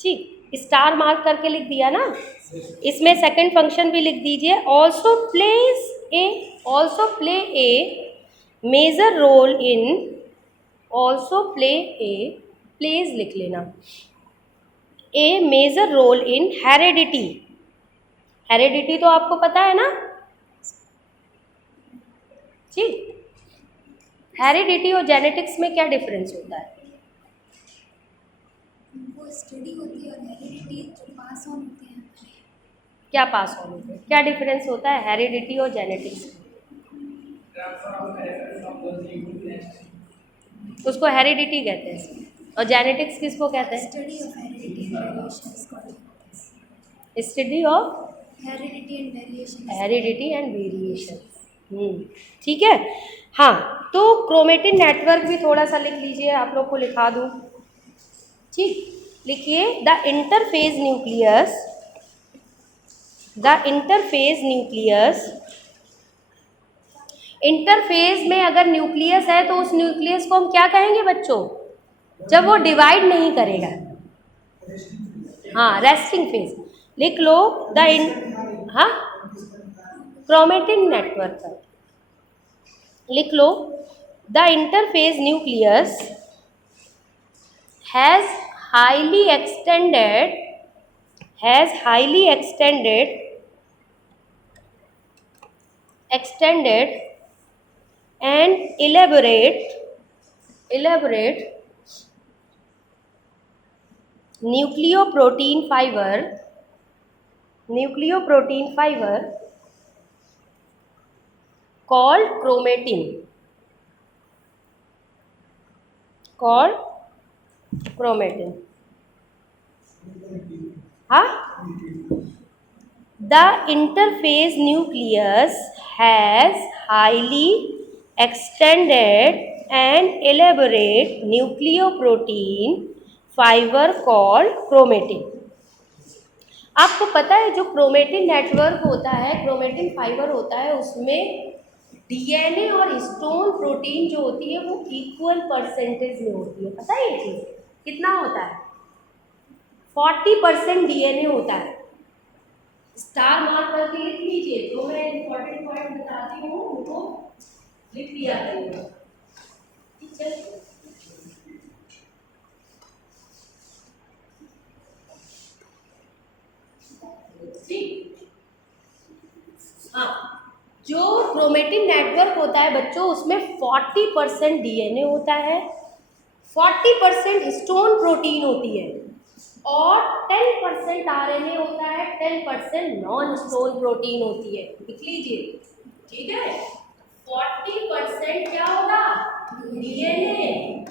ठीक, स्टार मार्क करके लिख दिया ना। इसमें सेकंड फंक्शन भी लिख दीजिए, also play a major role in, also plays लिख लेना, a major role in heredity. Heredity तो आपको पता है ना, ठीक। हेरेडिटी और जेनेटिक्स में क्या डिफरेंस होता है? वो स्टडी होती है और हेरिडिटी जो पास ऑन होते हैं। क्या पास ऑन होते हैं, क्या डिफरेंस होता है हेरिडिटी और जेनेटिक्स में? उसको हेरिडिटी कहते हैं और जेनेटिक्स किसको कहते हैं? Study of heredity and variation. Study of heredity and variation. Heredity and variation, ठीक है। हाँ, तो क्रोमेटिन नेटवर्क भी थोड़ा सा लिख लीजिए, आप लोग को लिखा दूँ, ठीक। लिखिए, द इंटरफेज न्यूक्लियस, इंटरफेज में अगर न्यूक्लियस है तो उस न्यूक्लियस को हम क्या कहेंगे बच्चों? जब वो डिवाइड नहीं करेगा, हाँ, रेस्टिंग फेज। लिख लो हाँ, क्रोमेटिन नेटवर्क पर लिख लो, the interphase nucleus has highly extended and elaborate nucleoprotein fiber called chromatin, हाँ। The interphase nucleus has highly extended and elaborate nucleoprotein fiber called chromatin। आपको पता है जो क्रोमेटिन नेटवर्क होता है, क्रोमेटिन फाइबर होता है, उसमें डीएनए और हिस्टोन प्रोटीन जो होती है वो इक्वल परसेंटेज में होती है। पता है ये चीज़ कितना होता है? 40% डीएनए होता है। स्टार मार्क करके लिख लीजिए, तो मैं इंपॉर्टेंट पॉइंट बताती हूँ, उनको लिख लिया करिएगा, ठीक है। ठीक, हाँ, जो क्रोमेटिन नेटवर्क होता है बच्चों, उसमें 40% डीएनए होता है, 40% हिस्टोन प्रोटीन होती है और 10% आरएनए होता है, 10% नॉन हिस्टोन प्रोटीन होती है। लिख लीजिए, ठीक है। 40% क्या होगा? डीएनए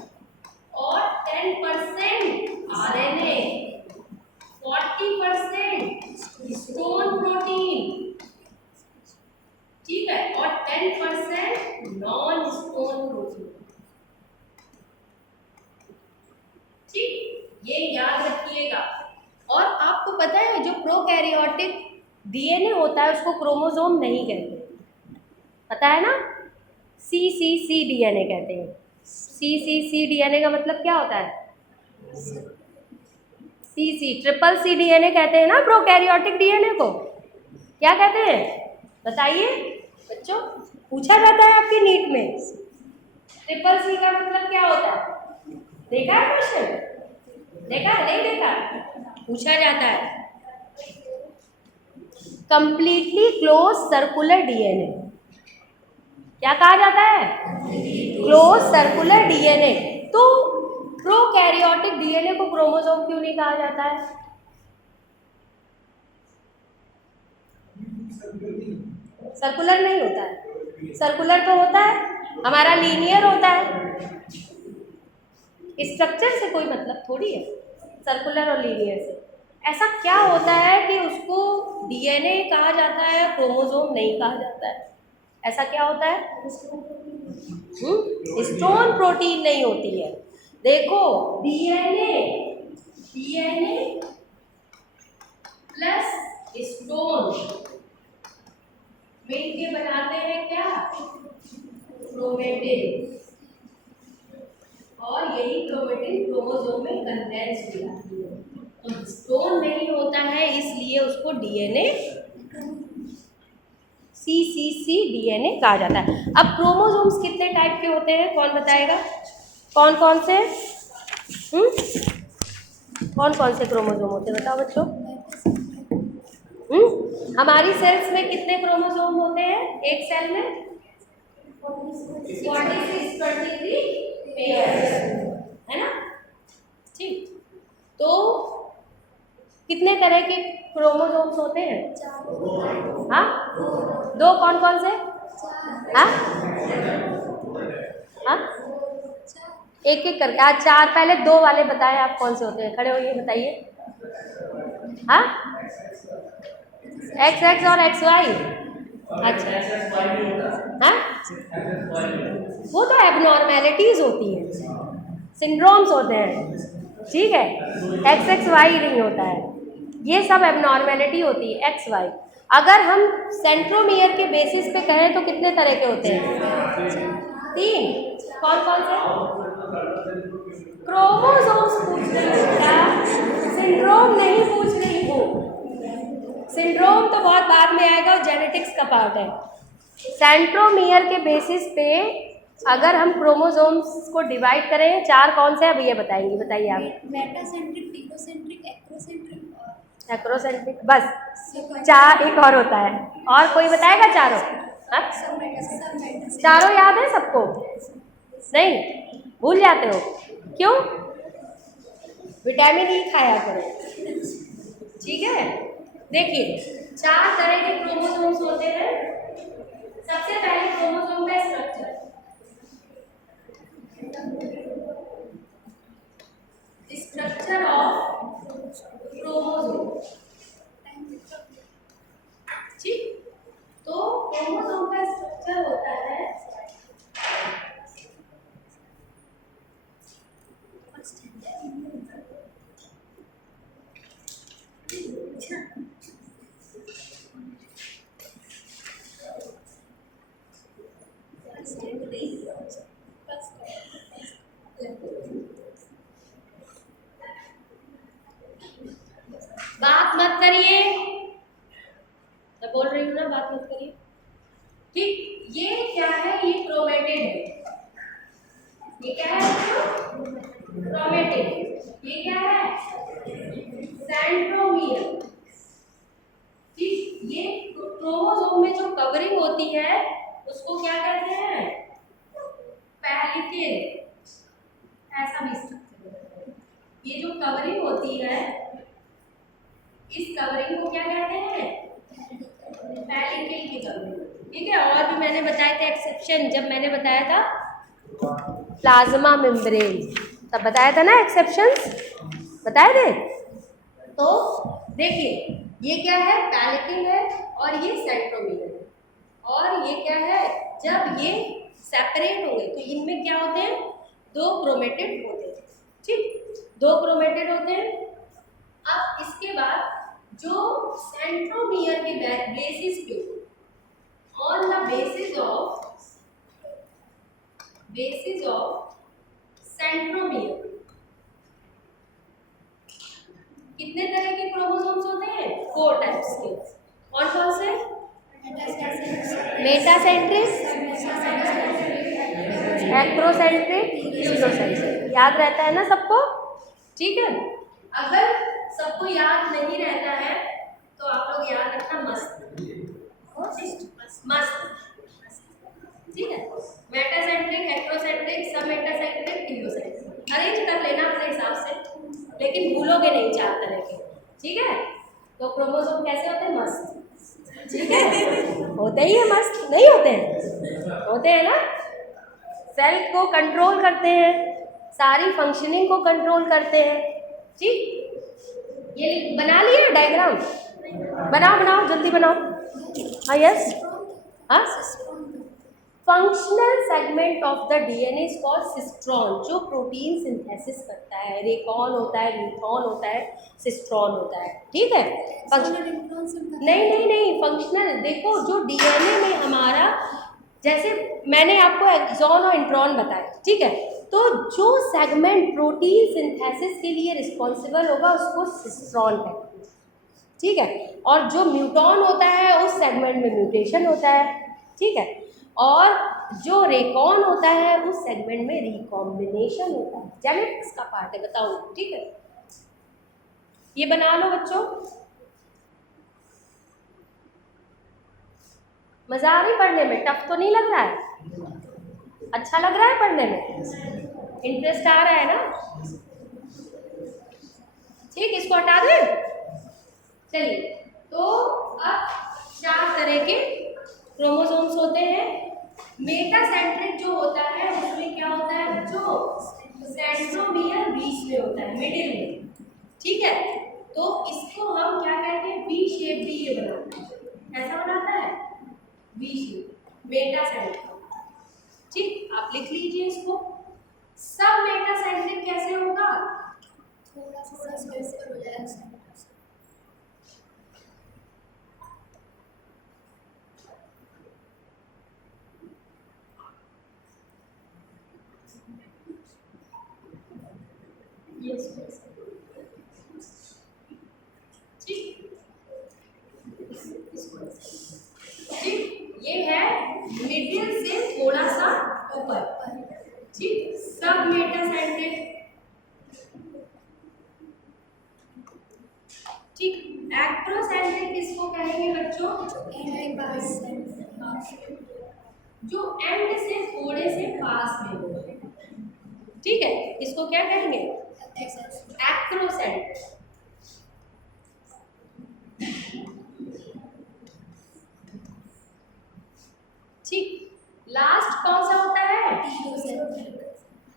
और 10% आरएनए, 40% हिस्टोन प्रोटीन, ठीक है, और 10% नॉन हिस्टोन प्रोटीन, ठीक, ये याद रखिएगा। और आपको पता है जो प्रोकैरियोटिक डीएनए होता है उसको क्रोमोसोम नहीं कहते, पता है ना, CCC DNA कहते हैं। CCC DNA का मतलब क्या होता है? ट्रिपल सी DNA कहते हैं ना प्रोकैरियोटिक DNA को। क्या कहते हैं बताइए बच्चों, पूछा जाता है आपकी नीट में। ट्रिपल सी का मतलब क्या होता है? देखा है क्वेश्चन? देखा है? नहीं देखा? पूछा जाता है। कंप्लीटली क्लोज सर्कुलर DNA क्या कहा जाता है? Close circular DNA। तो प्रोकैरियोटिक DNA को क्रोमोसोम क्यों नहीं कहा जाता है? सर्कुलर नहीं होता है। सर्कुलर तो होता है, हमारा लीनियर होता है। स्ट्रक्चर से कोई मतलब थोड़ी है, सर्कुलर और लीनियर से। ऐसा क्या होता है कि उसको DNA कहा जाता है, क्रोमोसोम नहीं कहा जाता है? ऐसा क्या होता है? स्टोन प्रोटीन नहीं होती है। देखो DNA प्लस स्टोन मिलके बनाते हैं क्या? क्रोमेटिन। और यही क्रोमेटिन क्रोमोसोम में कंडेंस हो जाती है। तो स्टोन नहीं होता है इसलिए उसको DNA CCC DNA कहा जाता है। अब क्रोमोसोम्स कितने टाइप के होते हैं कौन बताएगा? कौन कौन से? कौन कौन से क्रोमोसोम होते हैं बताओ बच्चों? हमारी सेल्स में कितने क्रोमोसोम होते हैं एक सेल में? 46 23 पेयर्स है ना। ठीक, तो कितने तरह के क्रोमोसोम्स होते हैं? हाँ, दो कौन कौन से? हाँ हाँ, एक एक करके आज चार। पहले दो वाले बताएं आप कौन से होते हैं, खड़े होइए बताइए। हाँ, XX और XY। अच्छा, हाँ, वो तो एबनॉर्मेलिटीज होती हैं, सिंड्रोम्स होते हैं, ठीक है। XXY नहीं होता है, ये सब एबनॉर्मेलिटी होती है XY। अगर हम सेंट्रोमियर के बेसिस पे कहें तो कितने तरह के होते हैं? 3। कौन कौन से? क्रोमोसोम्स पूछ रही हूँ क्या, सिंड्रोम नहीं पूछ रही हूँ। सिंड्रोम तो बहुत बाद में आएगा और जेनेटिक्स का पार्ट है। सेंट्रोमियर के बेसिस पे अगर हम क्रोमोसोम्स को डिवाइड करें, चार कौन से अब ये बताएंगी, बताइए आप। मेटासेंट्रिक, डिकोसेंट्रिक, एक्रोसेंट्रिक और एक्रोसेंट्रिक, बस चार। एक और होता है, और कोई बताएगा चारों? हाँ? चारों याद है सबको? नहीं, भूल जाते हो क्यों? विटामिन ई खाया करो, ठीक है। देखिए चार तरह के क्रोमोसोम्स होते हैं। सबसे पहले क्रोमोसोम का स्ट्रक्चर, स्ट्रक्चर ऑफ क्रोमोसोम, ठीक। तो क्रोमोसोम का स्ट्रक्चर होता है बात मत करिए, मैं बोल रही हूँ ना, बात मत करिए, ठीक। ये क्या है? ये क्रोमेटिड है। ये क्या है? क्रोमेटिड। ये क्या है? सेंट्रोमियर, ठीक। ये क्रोमोसोम में जो कवरिंग होती है उसको क्या कहते हैं? पेलिकेल। ऐसा भी स्ट्रक्चर है। ये जो कवरिंग होती है, इस कवरिंग को क्या कहते हैं? पेलिकेल की कवरिंग, ठीक है। और भी मैंने बताए थे एक्सेप्शन, जब मैंने बताया था प्लाज्मा मेम्ब्रेन, तब बताया था ना एक्सेप्शंस, बताए थे। तो देखिए ये क्या है? पेलिकेल है और ये सेंट्रोमियर है। और ये क्या है? जब ये सेपरेट होंगे तो इनमें क्या होते हैं? दो क्रोमेटिड होते हैं, ठीक। दो क्रोमेटिड होते हैं। अब इसके बाद जो सेंट्रोमियर के बेसिस पे on the basis of centromere. कितने तरह के क्रोमोसोम्स होते हैं? 4 टाइप्स के। कौन कौन से? Metacentric, acrocentric, telocentric. याद रहता है ना सबको? ठीक है। अगर सबको याद नहीं रहता है तो आप लोग याद रखना मस्त, ठीक है। मेटासेंट्रिक, एक्रोसेंट्रिक, सब मेटासेंट्रिक, टीलोसेंट्रिक अरेंज कर लेना अपने हिसाब से, लेकिन भूलोगे नहीं 4 तरह के, ठीक है। तो क्रोमोसोम कैसे होते हैं? मस्त, ठीक है। होते ही है मस्त, नहीं होते हैं? होते हैं ना। सेल को कंट्रोल करते हैं, सारी फंक्शनिंग को कंट्रोल करते हैं, ठीक। ये बना लिया डायग्राम? बनाओ जल्दी बनाओ। हाँ यस, हाँ। Functional segment of the DNA is called cistron, जो प्रोटीन सिंथेसिस करता है। रेकॉन होता है, न्यूट्रॉन होता है, सिस्ट्रॉन होता है, ठीक है। नहीं, फंक्शनल। देखो जो डीएनए में हमारा, जैसे मैंने आपको एक्सॉन और इंट्रॉन बताया, ठीक है। तो जो सेगमेंट प्रोटीन सिंथेसिस के लिए रिस्पॉन्सिबल होगा उसको सिस्ट्रॉन कहते हैं, ठीक है। और जो म्यूटॉन होता है उस सेगमेंट में म्यूटेशन होता है, ठीक है। और जो रेकॉन होता है उस सेगमेंट में रिकॉम्बिनेशन होता है। जेनेटिक्स का पार्ट है, बताऊँ, ठीक है। ये बना लो बच्चों। मज़ा आ रही पढ़ने में? टफ तो नहीं लग रहा है? अच्छा लग रहा है पढ़ने में? इंटरेस्ट आ रहा है ना? ठीक, इसको हटा दें। चलिए, तो अब 4 तरह के क्रोमोसोम्स होते हैं। मेटासेंट्रिक जो होता है उसमें क्या होता है बच्चों? सेंट्रोमियर बीच में होता है, मिडिल में, ठीक है। तो इसको हम क्या कहते हैं? वी शेप भी ये बनाता है। ऐसा बनाता है वी शेप, मेटासेंट्रिक, ठीक। आप लिख लीजिए इसको। सब मेटासेंट्रिक कैसे होगा? थोड़ा स्पेस पर हो जाएगा। ठीक, ये है मिडिल से थोड़ा सा ऊपर, ठीक। सब मेटासेंट्रिक, ठीक। एक्रोसेंट्रिक किसको कहेंगे बच्चों? जो एंड से थोड़े से पास में हो, ठीक है। इसको क्या कहेंगे? एक्रोसेंट्रिक, ठीक। लास्ट कौन सा होता है?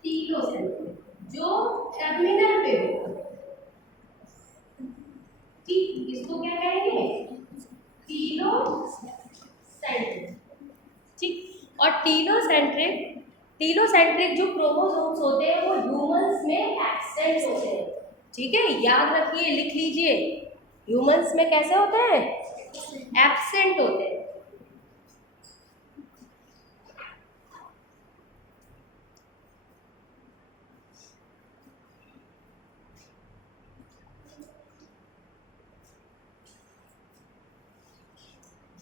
टीलोसेंट्रिक, जो टर्मिनल पे हो, ठीक। इसको क्या कहेंगे? टीलोसेंट्रिक, ठीक। और टीलोसेंट्रिक जो क्रोमोसोम्स होते हैं वो ह्यूमंस में एब्सेंट होते हैं, ठीक है। याद रखिए, लिख लीजिए। ह्यूमंस में कैसे होते हैं? एब्सेंट होते हैं।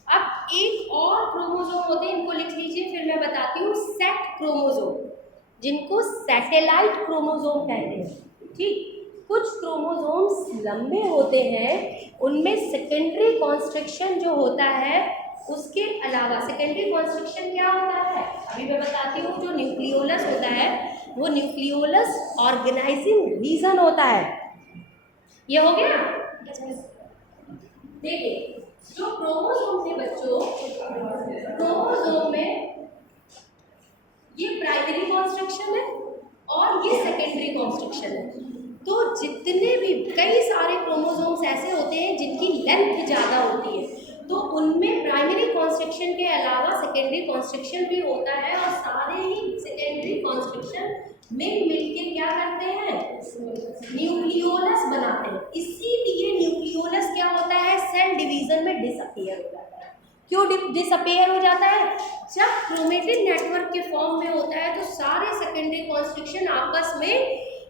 अब एक और क्रोमोसोम होते हैं, इनको लिख लीजिए, फिर मैं बताती हूँ। सेट क्रोमोसोम, जिनको सैटेलाइट क्रोमोसोम कहते हैं, ठीक। कुछ क्रोमोसोम्स लंबे होते हैं, उनमें सेकेंडरी कॉन्स्ट्रिक्शन जो होता है, उसके अलावा सेकेंडरी कॉन्स्ट्रिक्शन क्या होता है अभी मैं बताती हूँ। जो न्यूक्लियोलस होता है वो न्यूक्लियोलस ऑर्गेनाइजिंग रीजन होता है। ये हो गया। देखिए, जो क्रोमोसोम थे बच्चों, क्रोमोसोम में ये प्राइमरी कॉन्स्ट्रक्शन है और ये सेकेंडरी कॉन्स्ट्रक्शन है। तो जितने भी कई सारे क्रोमोसोम्स ऐसे होते हैं जिनकी लेंथ ज़्यादा होती है, तो उनमें प्राइमरी कॉन्स्ट्रक्शन के अलावा सेकेंडरी कॉन्स्ट्रक्शन भी होता है, और सारे ही सेकेंडरी कॉन्स्ट्रक्शन मिल के क्या करते हैं? न्यूक्लियोलस बनाते हैं। इसीलिए न्यूक्लियोलस क्या होता है? सेल डिवीजन में डिसअपीयर हो जाता है। क्यों डिसअपेयर हो जाता है? जब क्रोमेटिन नेटवर्क के फॉर्म में होता है तो सारे सेकेंडरी कॉन्स्ट्रिक्शन आपस में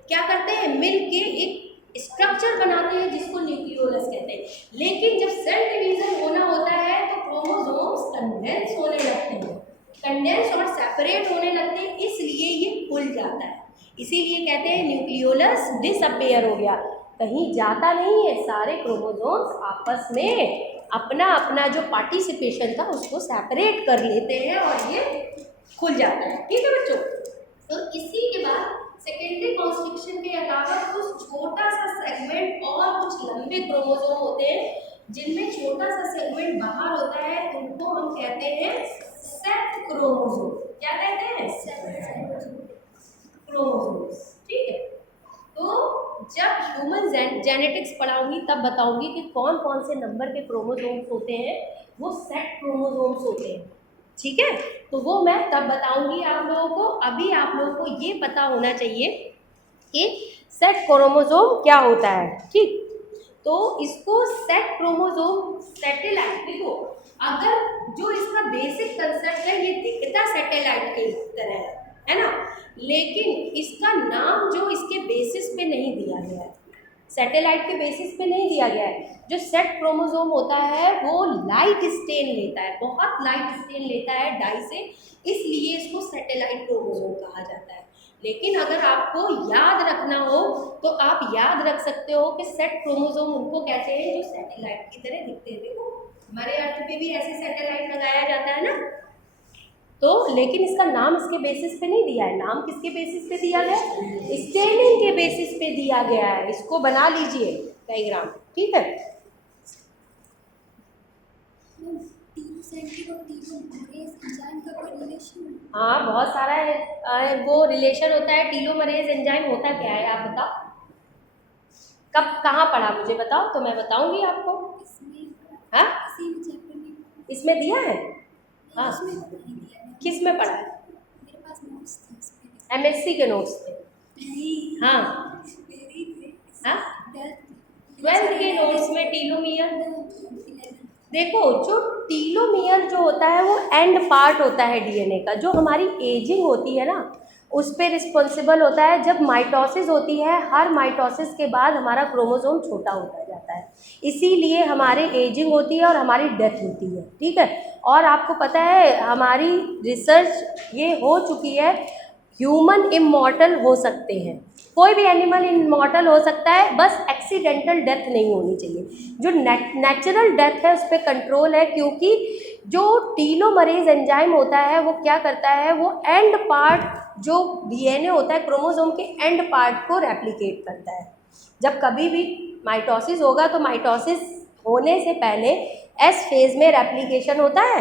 क्या करते हैं, मिल के एक स्ट्रक्चर बनाते हैं जिसको न्यूक्लियोलस कहते हैं। लेकिन जब सेल डिवीजन होना होता है तो क्रोमोसोम्स कंडेंस होने लगते हैं, कंडेंस और सेपरेट होने लगते हैं, इसलिए ये खुल जाता है। इसीलिए कहते हैं न्यूक्लियोलस डिसअपेयर हो गया, कहीं जाता नहीं है, सारे क्रोमोसोम्स आपस में अपना अपना जो पार्टिसिपेशन था उसको सेपरेट कर लेते हैं और ये खुल जाता है। ठीक है बच्चों, तो इसी के बाद सेकेंडरी कॉन्स्ट्रिक्शन के अलावा कुछ छोटा सा सेगमेंट और कुछ लंबे क्रोमोसोम होते हैं जिनमें छोटा सा सेगमेंट बाहर होता है, उनको हम कहते हैं सेट क्रोमोसोम। क्या कहते हैं? क्रोमोसोम्स। ठीक है, तो जब ह्यूमन जेनेटिक्स पढ़ाऊंगी तब बताऊंगी कि कौन कौन से नंबर के क्रोमोसोम्स होते हैं, वो सेट क्रोमोसोम्स होते हैं। ठीक है, तो वो मैं तब बताऊंगी आप लोगों को। अभी आप लोगों को ये पता होना चाहिए कि सेट क्रोमोसोम क्या होता है। ठीक, तो इसको सेट क्रोमोसोम सैटेलाइट, देखो अगर जो इसका बेसिक कंसेप्ट है ये दिखता सैटेलाइट के तरह है ना, लेकिन इसका नाम जो इसके बेसिस पे नहीं दिया गया है, सैटेलाइट के बेसिस पे नहीं दिया गया है। जो सेट क्रोमोसोम होता है वो लाइट स्टेन लेता है, बहुत लाइट स्टेन लेता है डाई से, इसलिए इसको सैटेलाइट क्रोमोसोम कहा जाता है। लेकिन अगर आपको याद रखना हो तो आप याद रख सकते हो कि सेट क्रोमोसोम उनको कहते हैं जो सैटेलाइट की तरह दिखते हैं। देखो हमारे अर्थ पे भी ऐसे सैटेलाइट लगाया जाता है ना, तो लेकिन इसका नाम इसके बेसिस पे नहीं दिया है। नाम किसके बेसिस पे दिया गया? स्टेनिंग के बेसिस पे दिया गया है। इसको बना लीजिए डायग्राम। ठीक है, हाँ बहुत सारा है, वो रिलेशन होता है। टीलोमरेज एंजाइम होता क्या है आप बताओ, कब कहाँ पढ़ा मुझे बताओ तो मैं बताऊंगी आपको। हाँ इसमें दिया है, हाँ किस में पढ़ा है? MSc के नोट्स थे। हाँ हाँ 12th के नोट्स में टीलोमियर। देखो जो टीलोमियर जो होता है वो एंड पार्ट होता है डीएनए का, जो हमारी एजिंग होती है ना उस पर रिस्पॉन्सिबल होता है। जब माइटोसिस होती है, हर माइटोसिस के बाद हमारा क्रोमोसोम छोटा होता जाता है, इसीलिए हमारी एजिंग होती है और हमारी डेथ होती है। ठीक है, और आपको पता है हमारी रिसर्च ये हो चुकी है, ह्यूमन इमॉर्टल हो सकते हैं, कोई भी एनिमल इमॉर्टल हो सकता है, बस एक्सीडेंटल डेथ नहीं होनी चाहिए। जो नेचुरल डेथ है उस पर कंट्रोल है, क्योंकि जो टीलोमरेज एंजाइम होता है वो क्या करता है, वो एंड पार्ट जो डीएनए होता है क्रोमोसोम के एंड पार्ट को रेप्लिकेट करता है। जब कभी भी माइटोसिस होगा तो माइटोसिस होने से पहले एस फेज में रेप्लिकेशन होता है,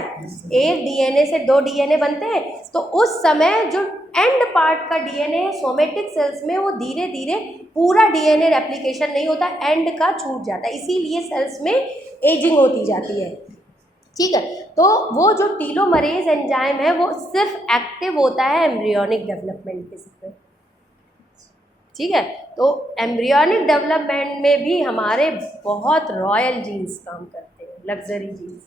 एक डीएनए से 2 डीएनए बनते हैं, तो उस समय जो एंड पार्ट का डीएनए है सोमेटिक सेल्स में वो धीरे धीरे पूरा डीएनए रेप्लिकेशन नहीं होता, एंड का छूट जाता है, इसीलिए सेल्स में एजिंग होती जाती है। ठीक है, तो वो जो टीलोमरेज एंजाइम है वो सिर्फ एक्टिव होता है एम्ब्रियोनिक डेवलपमेंट के समय। ठीक है, तो एम्ब्रियोनिक डेवलपमेंट में भी हमारे बहुत रॉयल जीन्स काम करते हैं, लग्जरी जीन्स,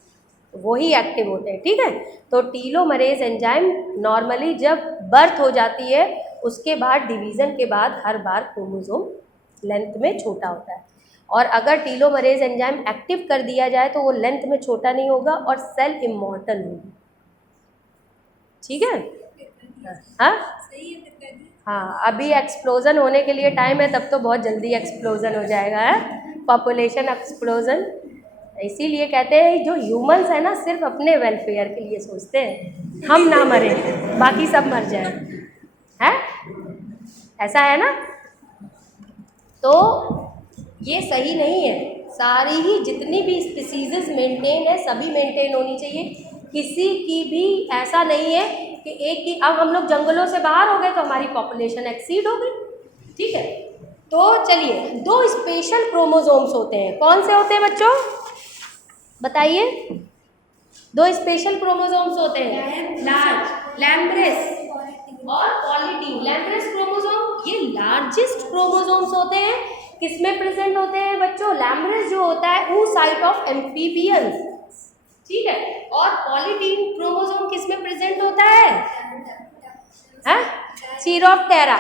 तो वही एक्टिव होते हैं। ठीक है, तो टीलोमरेज एंजाइम नॉर्मली जब बर्थ हो जाती है उसके बाद डिवीज़न के बाद हर बार क्रोमोसोम लेंथ में छोटा होता है, और अगर टीलोमरेज एंजाइम एक्टिव कर दिया जाए तो वो लेंथ में छोटा नहीं होगा और सेल इमॉर्टल होगी। ठीक है, हाँ हाँ, अभी एक्सप्लोजन होने के लिए टाइम है, तब तो बहुत जल्दी एक्सप्लोजन हो जाएगा है, पॉपुलेशन एक्सप्लोजन। इसीलिए कहते हैं जो ह्यूमंस है ना सिर्फ अपने वेलफेयर के लिए सोचते हैं, हम ना मरे बाकी सब मर जाए, है ऐसा है ना। तो ये सही नहीं है, सारी ही जितनी भी स्पीसीज़ मेंटेन है सभी मेंटेन होनी चाहिए, किसी की भी ऐसा नहीं है कि एक की। अब हम लोग जंगलों से बाहर हो गए तो हमारी पॉपुलेशन एक्सीड हो गई। ठीक है, तो चलिए 2 स्पेशल क्रोमोसोम्स होते हैं, कौन से होते हैं बच्चों बताइए? 2 स्पेशल क्रोमोसोम्स होते हैं, लार्ज लैम्ब्रेस और पॉलीटीन। लैम्ब्रेस क्रोमोसोम ये लार्जेस्ट क्रोमोसोम्स होते हैं, किसमें प्रेजेंट होते हैं बच्चों? लैम्ब्रेस जो होता है वो साइट ऑफ एम्फीबियंस, ठीक है। और पॉलीटीन क्रोमोसोम किस में प्रेजेंट होता है? चीरोप्टेरा,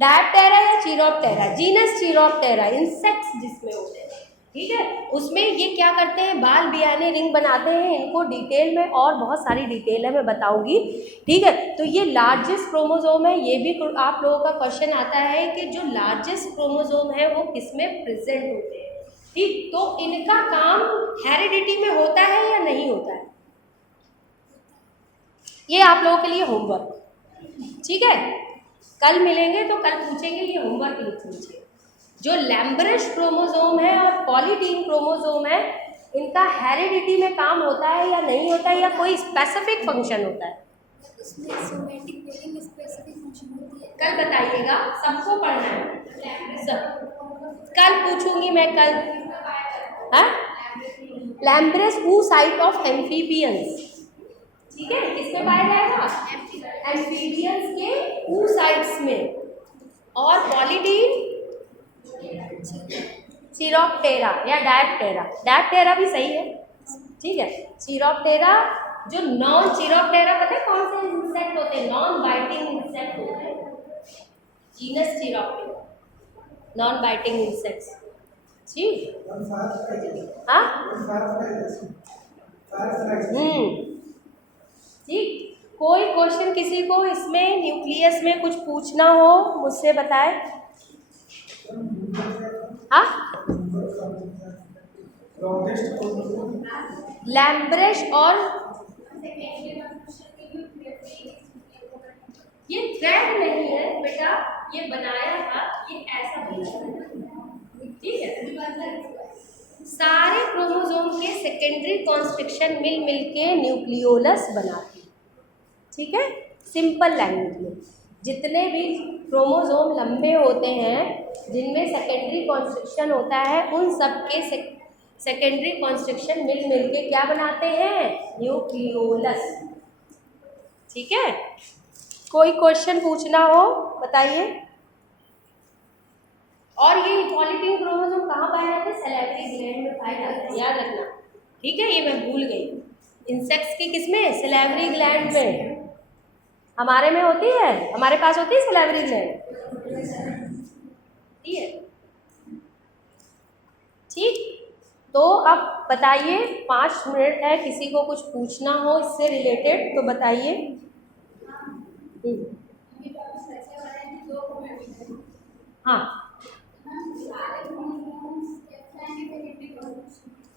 डायप्टेरा या चीरोप्टेरा, जीनस चीरोप्टेरा, इंसेक्ट्स जिसमें होते हैं, ठीक है। उसमें ये क्या करते हैं, बाल बियाने रिंग बनाते हैं। इनको डिटेल में और बहुत सारी डिटेल है, मैं बताऊंगी, ठीक है। तो ये लार्जेस्ट क्रोमोसोम है। ये भी आप लोगों का क्वेश्चन आता है कि जो लार्जेस्ट क्रोमोसोम है वो किस में प्रेजेंट होते हैं, ठीक। तो इनका काम हेरिडिटी में होता है या नहीं होता है, ये आप लोगों के लिए होमवर्क, ठीक है। कल मिलेंगे तो कल पूछेंगे, ये होमवर्क लिख लीजिए। जो लैम्ब्रेश क्रोमोसोम है और पॉलीटीन क्रोमोसोम है, इनका हेरिडिटी में काम होता है या नहीं होता है, या कोई स्पेसिफिक फंक्शन होता है? उसमें सोमैटिक पेयरिंग स्पेसिफिक फंक्शन होती है। कल बताइएगा, सबको पढ़ना है सब। कल पूछूंगी मैं कल। हाँ, लैम्ब्रेस oocyte ऑफ एम्फीबियंस, ठीक है। किसमें पाया जाएगा? एम्फीबियंस के oocytes में। और पॉलीटीन चीरोप्टेरा या डायप्टेरा, डायप्टेरा भी सही है, ठीक है। चीरोप्टेरा, जो नॉन चीरोप्टेरा, पता है कौन से इंसेक्ट होते हैं? नॉन बाइटिंग इंसेक्ट होते हैं, जीनस चीरोप्टेरा, नॉन बाइटिंग इंसेक्ट्स, ठीक। हाँ, ठीक। कोई क्वेश्चन किसी को इसमें न्यूक्लियस में कुछ पूछना हो मुझसे बताए। हाँ, लैम्ब्रेश और ये थ्रेड नहीं है बेटा, ये बनाया था, ये ऐसा बना, ठीक है। सारे क्रोमोसोम के सेकेंडरी कॉन्स्ट्रिक्शन मिल के न्यूक्लियोलस बनाती है, ठीक है। सिंपल लैंग्वेज में जितने भी क्रोमोसोम लंबे होते हैं जिनमें सेकेंडरी कॉन्स्ट्रिक्शन होता है, उन सब के सेकेंडरी कॉन्स्ट्रिक्शन मिल के क्या बनाते हैं? न्यूक्लियोलस, ठीक है। कोई क्वेश्चन पूछना हो बताइए। और ये पॉलीटीन क्रोमोसोम कहाँ पाए जाते हैं? सैलिवरी ग्लैंड में पाए जाते हैं, याद रखना, ठीक है। ये मैं भूल गई, इंसेक्ट्स की किसमें? सैलिवरी ग्लैंड में। हमारे में होती है, हमारे पास होती है सैलिवरी ग्लैंड, ठीक है, ठीक। तो अब बताइए, 5 मिनट है, किसी को कुछ पूछना हो इससे रिलेटेड तो बताइए। हाँ,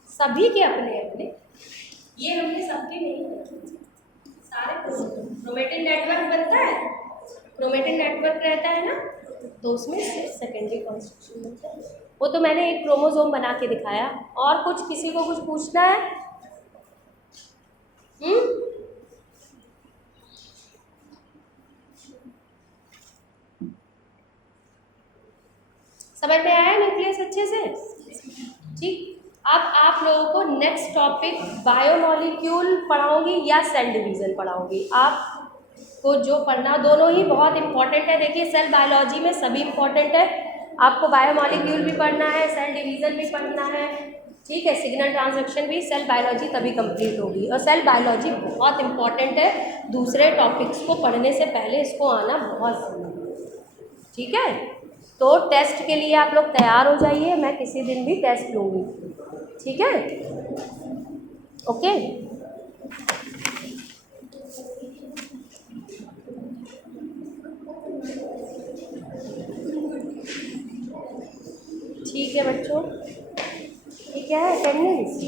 सभी के अपने अपने, ये हमने सबके नहीं रखे, सारे क्रोमेटिन नेटवर्क बनता है, क्रोमेटिन नेटवर्क रहता है ना, तो उसमें सेकेंडरी कॉन्स्ट्रक्शन बनता है। वो तो मैंने एक क्रोमोसोम बना के दिखाया। और कुछ किसी को कुछ पूछना है? समझ में आया न्यूक्लियस अच्छे से, ठीक। अब आप लोगों को नेक्स्ट टॉपिक बायोमॉलिक्यूल पढ़ाऊंगी या सेल डिवीज़न पढ़ाऊंगी। आपको जो पढ़ना, दोनों ही बहुत इंपॉर्टेंट है। देखिए, सेल बायोलॉजी में सभी इंपॉर्टेंट है, आपको बायोमॉलिक्यूल भी पढ़ना है, सेल डिवीज़न भी पढ़ना है, ठीक है। सिग्नल ट्रांसडक्शन भी, सेल बायोलॉजी तभी कंप्लीट होगी। और सेल बायोलॉजी बहुत इंपॉर्टेंट है, दूसरे टॉपिक्स को पढ़ने से पहले इसको आना बहुत ज़रूरी है, ठीक है। तो टेस्ट के लिए आप लोग तैयार हो जाइए, मैं किसी दिन भी टेस्ट लूँगी, ठीक है, ओके। ठीक है बच्चों, ठीक है, अटेंडेंस